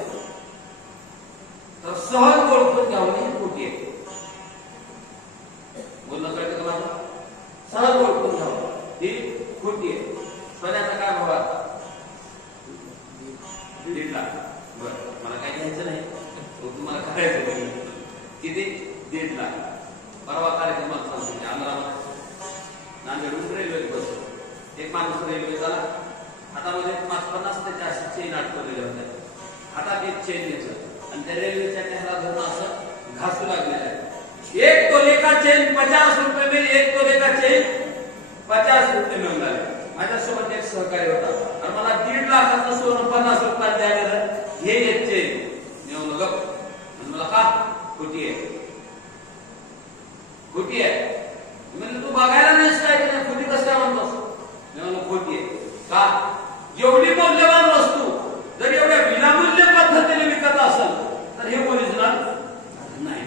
तर सहज ओळखून घ्यावं ही खोटी आहे. बोलणं कळतं का मला? सहज ओळखून घ्यावं ही खोटी आहे. सोन्याचा काय भाव आता? 1.5 लाख. बरं, मला काय घ्यायचं किती 1.5 लाख. परवा कार्यक्रमात सांगतो आंध्रामध्ये नांदेडून रेल्वेत बसलो. एक माणूस रेल्वे झाला, हातामध्ये 50 त्याच्या अशी चेन अडकवलेल्या होत्या. हातात एक चेन घ्यायचं आणि त्या रेल्वेच्या टेहला धरून असं घासू लागलेलं आहे. 1 तोले का चेन 50 रुपये में, 1 तोले का चेन 50 रुपये में मिळाले. माझ्यासोबत एक सहकारी होता आणि मला 1.5 लाखाचं सोनं 50 रुपयात द्यायला हे एक चेन. मी म्हणलो गप. मला का खोटी आहे, खोटी आहे. म्हणजे तू बघायला नाहीस काय की नाही, खोटी कसं काय म्हणतोस? मी म्हणलो खोटी आहे. का? एवढी मौल्यवान वस्तू जर एवढ्या विनामूल्य पद्धतीने विकत असेल तर हे ओरिजिनल नाही.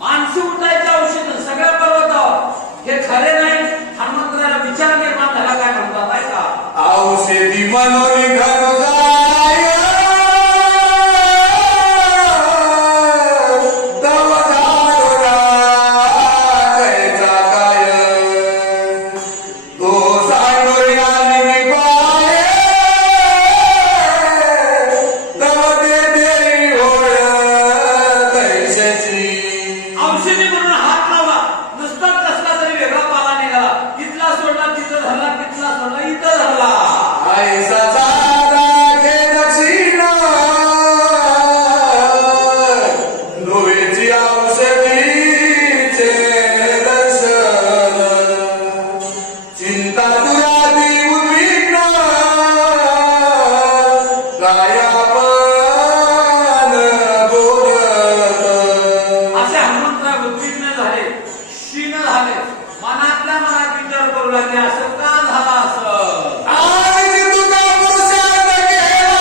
माणसं उठायचं औषध सगळ्या पर्वतावर हे खरे नाही. हनुमंतराला विचार निर्माण झाला, काय म्हणतात ऐका. औषधी मनोरी घन जाय तव झाडोरा कैचा काय तो सांडोरी आणि पाय तव ते देई होय कैसेची. औषधी म्हणून हात लावला, नुसता कसला तरी वेगळा पाला निघाला. तिथला सोडला तिथं धरला, तिथला सोडला इथं धरला. ऐसा साधा घे दक्षिणा लोहेची औषधीचे दर्शन चिंता दुरादी उद्विग्न काय आपण बोलत. असे हनुमंतराव उद्विग्न झाले, क्षीण झाले, मनातल्या मनात विचार करू लागले, असं का झालं असं. आज ती तुका पुरुषार्थ केला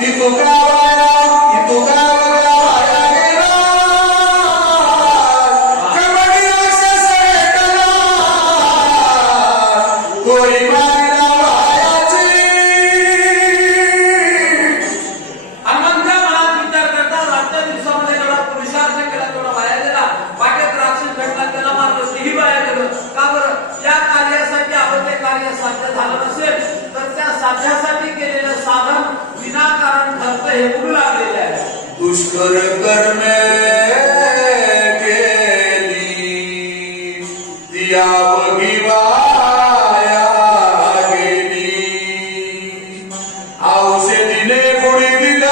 ती तुका वाया ती तुका बघा वाया गेला. कबड्डी राक्षस भेटला कोरी मारिला वायाची. हनुमंतराव मनात विचार करतात, आजच्या दिवसामध्ये जेवढा पुरुषार्थ केला तेवढा वाया गेला. बागेत राक्षस भेटला, त्याला मारलं, तेही वाया गेलं. का बरं? ज्या कार्यासाठी आपण ते कार्य साध्य झालं नसेल तर त्या साध्यासाठी केलेलं साधन विनाकारण ठरतं हे बोलू लागलेलं आहे. दुष्कर कर्मे केली ती अवघी वाया गेली. औषधीने पुढे दिली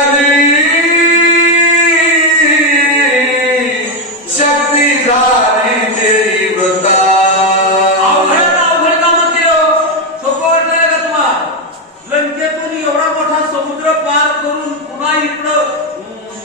शक्ती झाली देई व्रता. अवघड कामं केलं. सोपं वाटतंय का तुम्हाला? लंकेतून एवढा मोठा समुद्र पार करून पुन्हा इकडं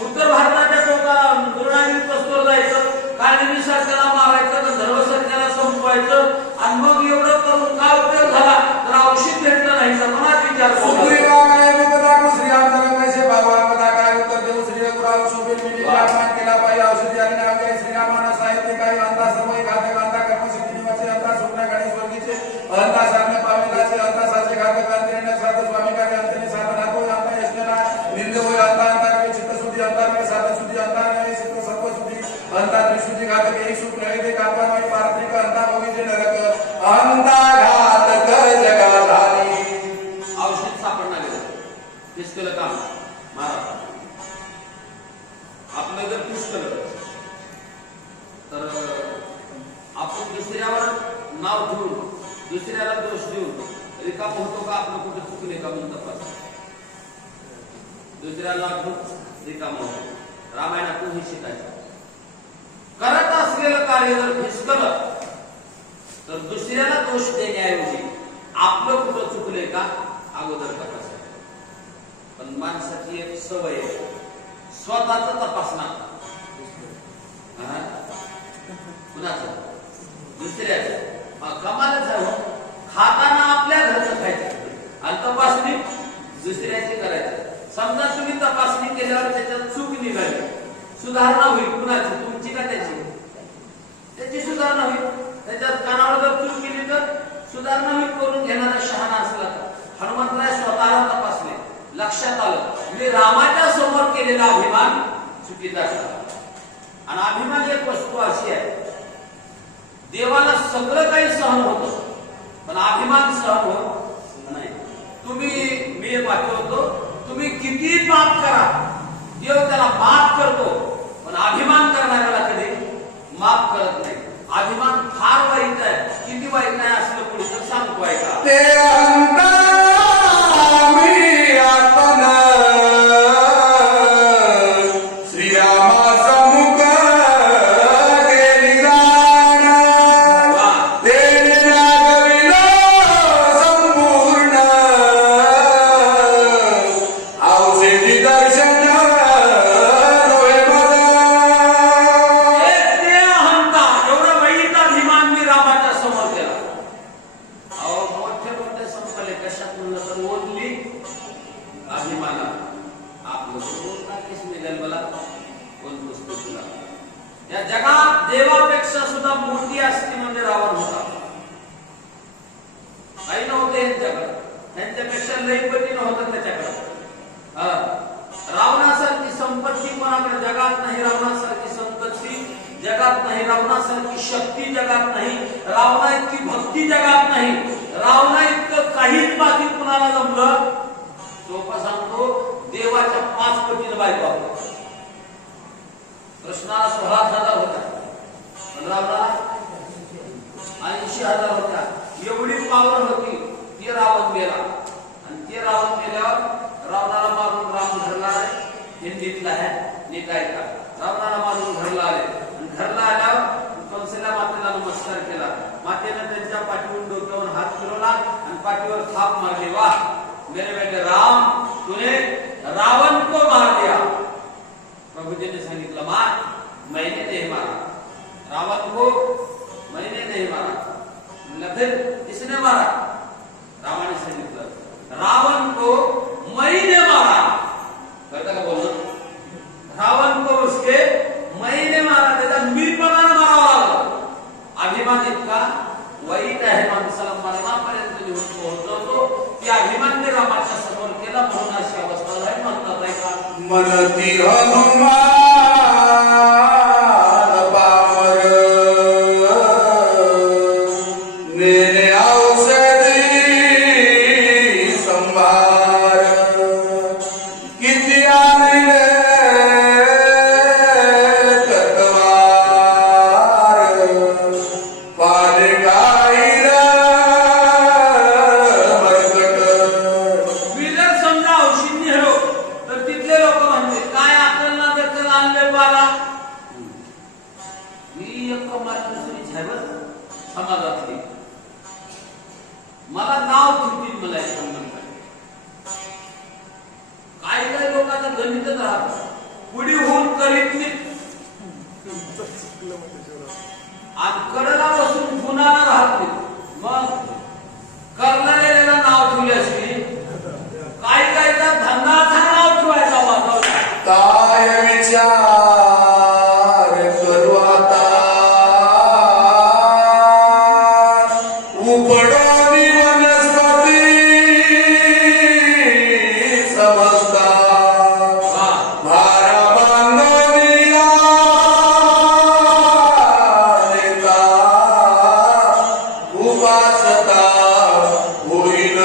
उत्तर भारताच्या टोकाला गुरुनानक पस्तोर जायचं, काळनेमी सरकारला मारायचं, गंधर्व सरकारला संपवायचं आणि मग एवढं करून काय उपयोग झाला? तर औषध भेटलं नाही तर मनात विचार करू. सुग्रीवाने मुकदाकू श्रीरामचंद्र कैसे भगवान कथा काय उत्तर देऊ. श्री रघुराव शोभित मिली अपमान केला पाहिजे. औषधी आणि नाव घ्याय श्रीरामाना साहित्य काही अंता समय घातक अंता कर्मसिद्धी निवासी अंता स्वप्न गाडी स्वर्गीचे अंता साधने पाविलाचे अंता साचे घातक अंतरेने साध स्वामी कार्य अंतने साधन हातो अंता यशनेला निंद होय अंता अंता नवे चित्तशुद्धी अंता नवे साधन शुद्धी अंता नवे चित्त सत्वशुद्धी अंता त्रिशुद्धी घातक एक सुख नैवेद्य कापा पारत्रिक अंता भोगीचे नरक अंता घातक जगा झाली. औषध सापडणार गेलं. तेच केलं काम महाराज. आपलं जर तीच केलं तर आपण दुसऱ्यावर नाव ठेवून दुसऱ्याला दोष देऊन रिकाम होतो का? आपलं कुठे चुकले का म्हणून तपास. दुसऱ्याला रिकाम होतो. रामायणातून हे शिकायचं. करत असलेलं कार्य जर फिसकलं तर दुसऱ्याला दोष देण्याऐवजी आपलं कुठं चुकले का अगोदर तपासायचं. पण माणसाची एक सवय आहे स्वतःच तपासणार. कुणाचं? दुसऱ्याचं. कमालच आहे. खाताना आपल्या घरचं खायचं आणि तपासणी दुसऱ्याची करायची. समजा तुम्ही तपासणी केल्यावर त्याच्यात चूक निघाली, सुधारणा होईल. कुणाची? तुमची का त्याची? त्याची सुधारणा होईल. त्याच्यात कानावर जर चूक केली तर सुधारणा होईल. करून घेणारा शहाणा असला तर हनुमंतराय स्वतःला तपासले, लक्षात आलं मी रामाच्या समोर केलेला अभिमान चुकीचा ठरला. आणि अभिमान एक वस्तू अशी आहे, देवाला सगळं काही सहन होतं पण अभिमान सहन होत नाही. तुम्ही मी एक वाक्य होतो, तुम्ही किती पाप करा देव त्याला माफ करतो अभिमान करणाऱ्याला कधी माफ करत नाही. अभिमान फार वाईट आहे. किती वाईट आहे असलं पुढे तर सांगतो ऐका. ते अंतरामी आपण श्रीरामासमुख गेली जाण, तेने नागविला संपूर्ण औषधी दर्शन डोळे बघा. ते अहंकार एवढा वाईट अभिमान मी रामाच्या समोर केला. अहो मोठे मोठे संपले कशात म्हणलं तर ओढली अभिमाना. आपलं बोलताकीच मिळेल मला कोण पुस्तक तुला. या जगात देवापेक्षा सुद्धा मोठी असती म्हणजे रावण होता. काही नव्हते यांच्याकडे, त्यांच्यापेक्षा लईपती नव्हतं त्याच्याकडे. रावणासारखी संपत्ती कोणाकडे जगात नाही. रावणासारखी संपत्ती जगात नाही. रावणासारखी शक्ती जगात नाही. रावणा इतकी भक्ती जगात नाही. रावणा इतकं काहीच बाकी कुणाला जमलं. सोपं सांगतो, देवाच्या 5 पटीने बायका होत्या. कृष्णाला 16,000 होत्या, पण रावणाला 80,000 होत्या. एवढी पावर होती. ती रावण गेला आणि ते रावण गेल्यावर रावणाला मारून राम घरला आले. हिंदीतला आहे नीट ऐका. रावणाला मारून घरला आले आणि घरला आल्यावर कंसला मातेला नमस्कार केला. मातेने त्यांच्या पाठीवरून डोक्यावर हात फिरवला आणि पाठीवर थाप मारली. वाह मेरे बेटे राम, तूने रावण को मार दिया. प्रभुजी ने सांगितलं मार, मैंने नहीं मारा. रावण को मैंने नहीं मारा. मतलब फिर किसने मारा? रामाने सांगितलं रावण को मैंने मारा. कळतं का बोलणं? रावण को उसके मैंने मारा. त्याचा मीपणाने मारावा लागला. अभिमान इतका वाईट आहे, माणसाला मरणापर्यंत घेऊन पोहोचवतो. ती अभिमान रामाच्या समोर केला म्हणून अशी अवस्था झाली. म्हणतात आहे का मनती हनुमान पामर नेने औषधी संभार. किती आणले तत्वार पालिकाईला मरकट. मी जर समजा औषध नेलो तर तिथले लोक म्हणते काय अकल ना दखल आणले बाला. ही एक कमाल दुसरी झालं समाजातली. मला नाव ठेवतील मला एक संबंध. काही काही लोकांना गणितच राहत पुढे होऊन करीत नाही आणि कडला बसून गुणाला राहत नाही. मग करणाऱ्याला नाव ठेवले असली काही काहीचा धंदाचा नाव ठेवायचा वाजवला. काय विचार करू आता उपडोनी वनस्पती समजता भारा बांधनिया नेता उपासता होईल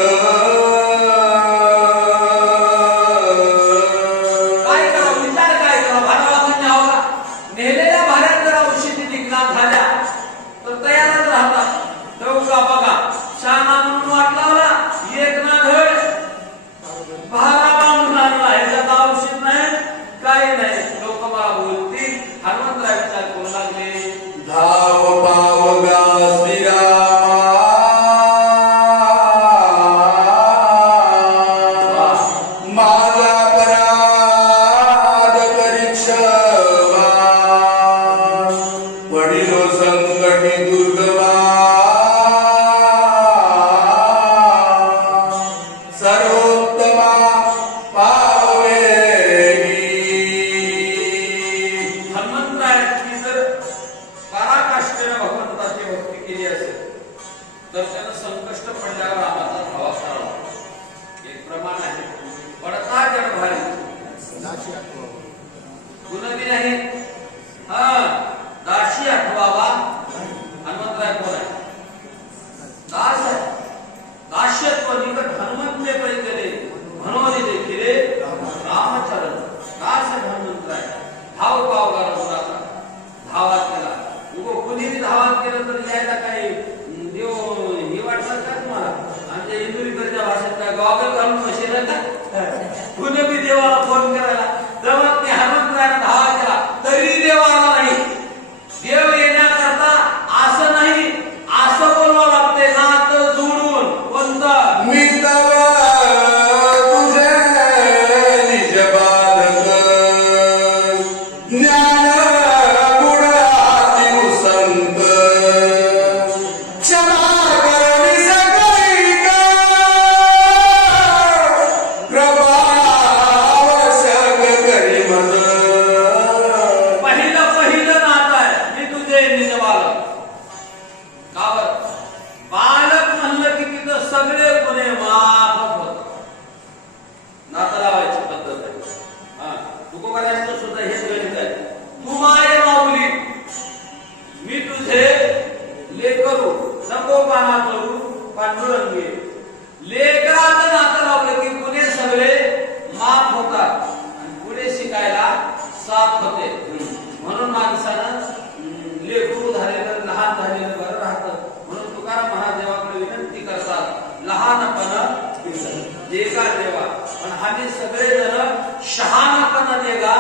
का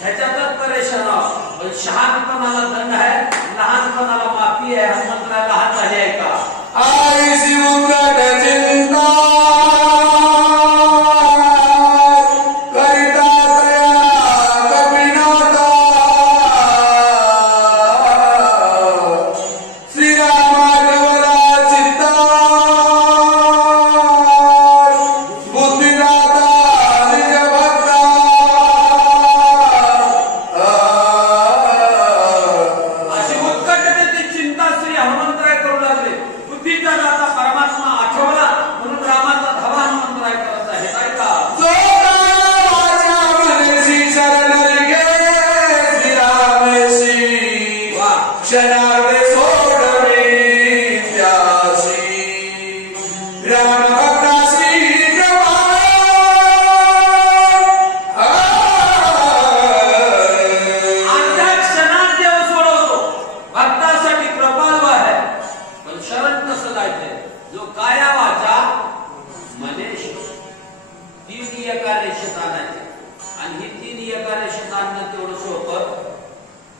ह्याच्यातच परेशान आहोत. पण शहाणपणाला दंड आहे, लहानपणाला माफी आहे. हनुमंतराला हात झाले आहे का? आईसी उद्धट चिंता करिता तया कपिनाथा श्रीरामा केवला चित्ता बुद्धिदाता निज भक्ता अशी उत्कटतेची चिंता श्री हनुमंतराय करू लागले. बुद्धीचा दाता परमात्मा आठवला म्हणून रामाचा धावा हनुमंतराय करत आहे. काय का जो वाचा मनसी शरण गे श्रीरामेशी क्षणार्धे सोडवी त्यासी राम भक्तासी कृपा अर्ध्या क्षणात देव सोडवतो. भक्तासाठी कृपाळू आहे. पण शरण कसं जायचंय? जो काया वाचा मनेश तीन एका रेषेत आणायचे. आणि ही तीन एका रेषेत आणणं तेवढं सोपं.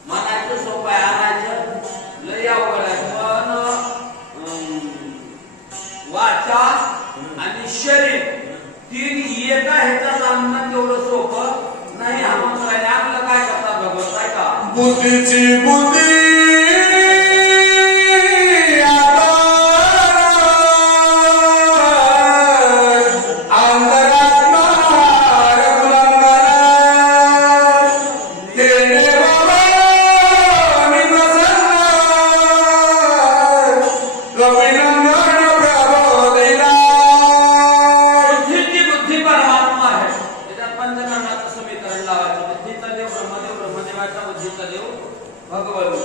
मनाचं सोपं आहे, आणायचं लय अवघड आहे. पण वाचा आणि शरीर तीन एका ह्याच्यात आणणं तेवढं सोपं नाही. हनुमंतराने आपलं काय करतात भगवंत? काय का बुद्धीची बुद्धी बुद्धीची बुद्धी परमात्मा आहे. त्याच्यात पंचकर्माचं समीकरण लावायचं. बुद्धीचा देव ब्रह्मदेव, ब्रह्मदेवाचा बुद्धीचा देव भगवंत.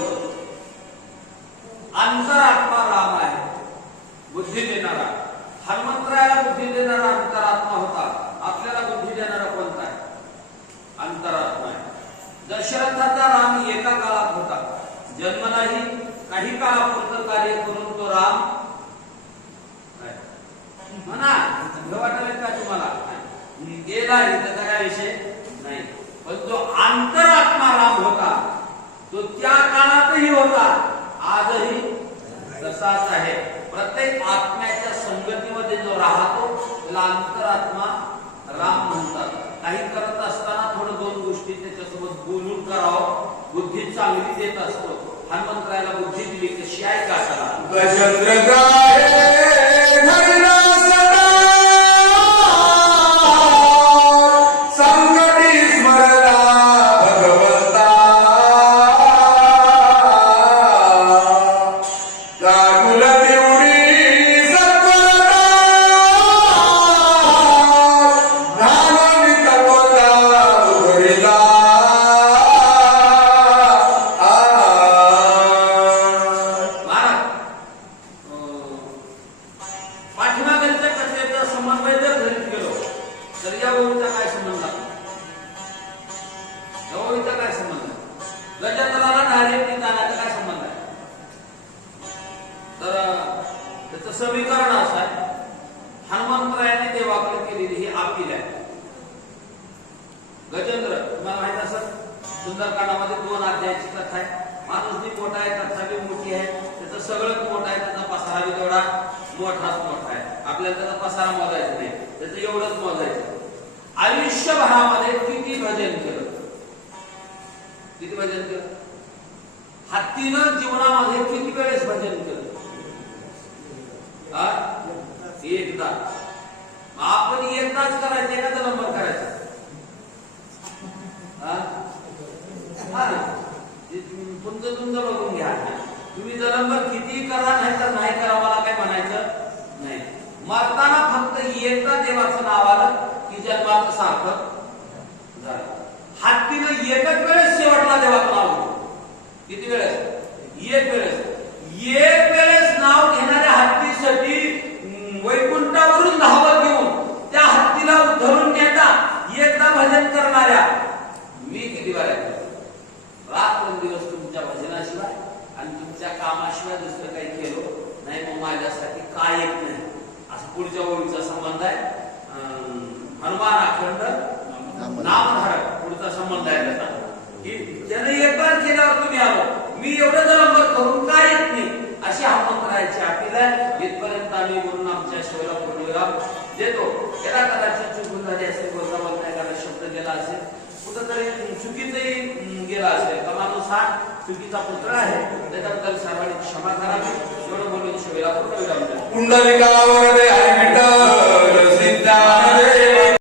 अंतरात्मा राम आहे, बुद्धी देणारा. हनुमंतरायाला बुद्धी देणारा अंतरात्मा होता. आपल्याला बुद्धी देणारा कोणता आहे? अंतरात्मा आहे. दशरथाचा राम एका काळात होता. जन्मलाही काही काळापुरतं कार्य करून तो राम म्हणा हे वाटलं का तुम्हाला? गेला त्याचा काय विषय नाही. पण जो अंतरात्मा राम होता तो त्या काळातही होता, आजही तसाच आहे. प्रत्येक आत्म्याच्या संगतीमध्ये जो राहतो त्याला अंतरात्मा राम म्हणतात. काही करत असताना थोडं दोन गोष्टी त्याच्यासोबत बोलून करावं. बुद्धी चांगली देत असतो. हनुमंतरायाला बुद्धी दिली कशी आहे का? गजंद्र गाये धरला सदा संकटी स्मरला भगवंता काकुल देवडी सत्वता धानवी तत्वता उघडला पाठीमागच्या कथेचा समन्वय जर धरीत गेलो तर या ओळीचा काय संबंध आहे? या ओळीचा काय संबंध आहे? गजंद्राला डायरेक्टली जाण्याचा काय संबंध आहे? तर त्याचं समीकरण असं आहे. हनुमंतरायाने देवाकडे केलेली ही अपील आहे. गजेंद्र तुम्हाला माहित असं सुंदरकांडामध्ये 2 अध्यायाची कथा आहे. माणूस जी मोठा आहे, कथा बी मोठी आहे, त्याचं सगळं मोठं आहे, त्याचा पसारा बी तेवढा मोठाच मोठा आहे. आपल्याला त्याचा पसारा मोजायचा नाही, त्याचं एवढंच मोजायचं. आयुष्यभरामध्ये किती भजन केलं? किती भजन केलं? हत्तीनं जीवनामध्ये किती वेळेस भजन केलं? एकदा. आपण एकदाच करायचं, एखादा नंबर करायचा. तुमचं बघून घ्या. तुम्ही नंबर किती करा नाही तर नाही करा, मला काय म्हणायचं नाही. मरताना फक्त एकदा देवाचं नाव आलं की जन्माचं सार्थक झालं. हत्तीनं एकच वेळेस शेवटला देवाचं नाव घेतलं. किती वेळेस? एक वेळेस. एक वेळेस नाव घेणाऱ्या हत्तीसाठी वैकुंठावरून धावत घेऊन त्या हत्तीला धरून नेता एकदा भजन करणाऱ्या मी किती वेळा रात्रंदिवस तुमच्या भजनाशिवाय आणि तुमच्या कामाशिवाय दुसरं काही केलो नाही, मग माझ्यासाठी काय येत नाही. असं पुढच्या ओळीचा संबंध आहे. हनुमान अखंड नामधारक. एवढं जलंबर करून काय येत नाही अशी हामत करायची अपील आहे. इथपर्यंत आम्ही बोलून आमच्या शेवला पूर्णविराम देतो. याला कदाचित चुकून झाली असेल, बोलता बोलता एखादा शब्द गेला असेल, कुठंतरी चुकीचंही गेला असेल, तर माणूस हा चुकीचा पुत्र आहे, त्याच्याबद्दल सर्वांनी क्षमा करावी. एवढं बोलून शेवला पूर्णविराम देतो. पुंडलिकावर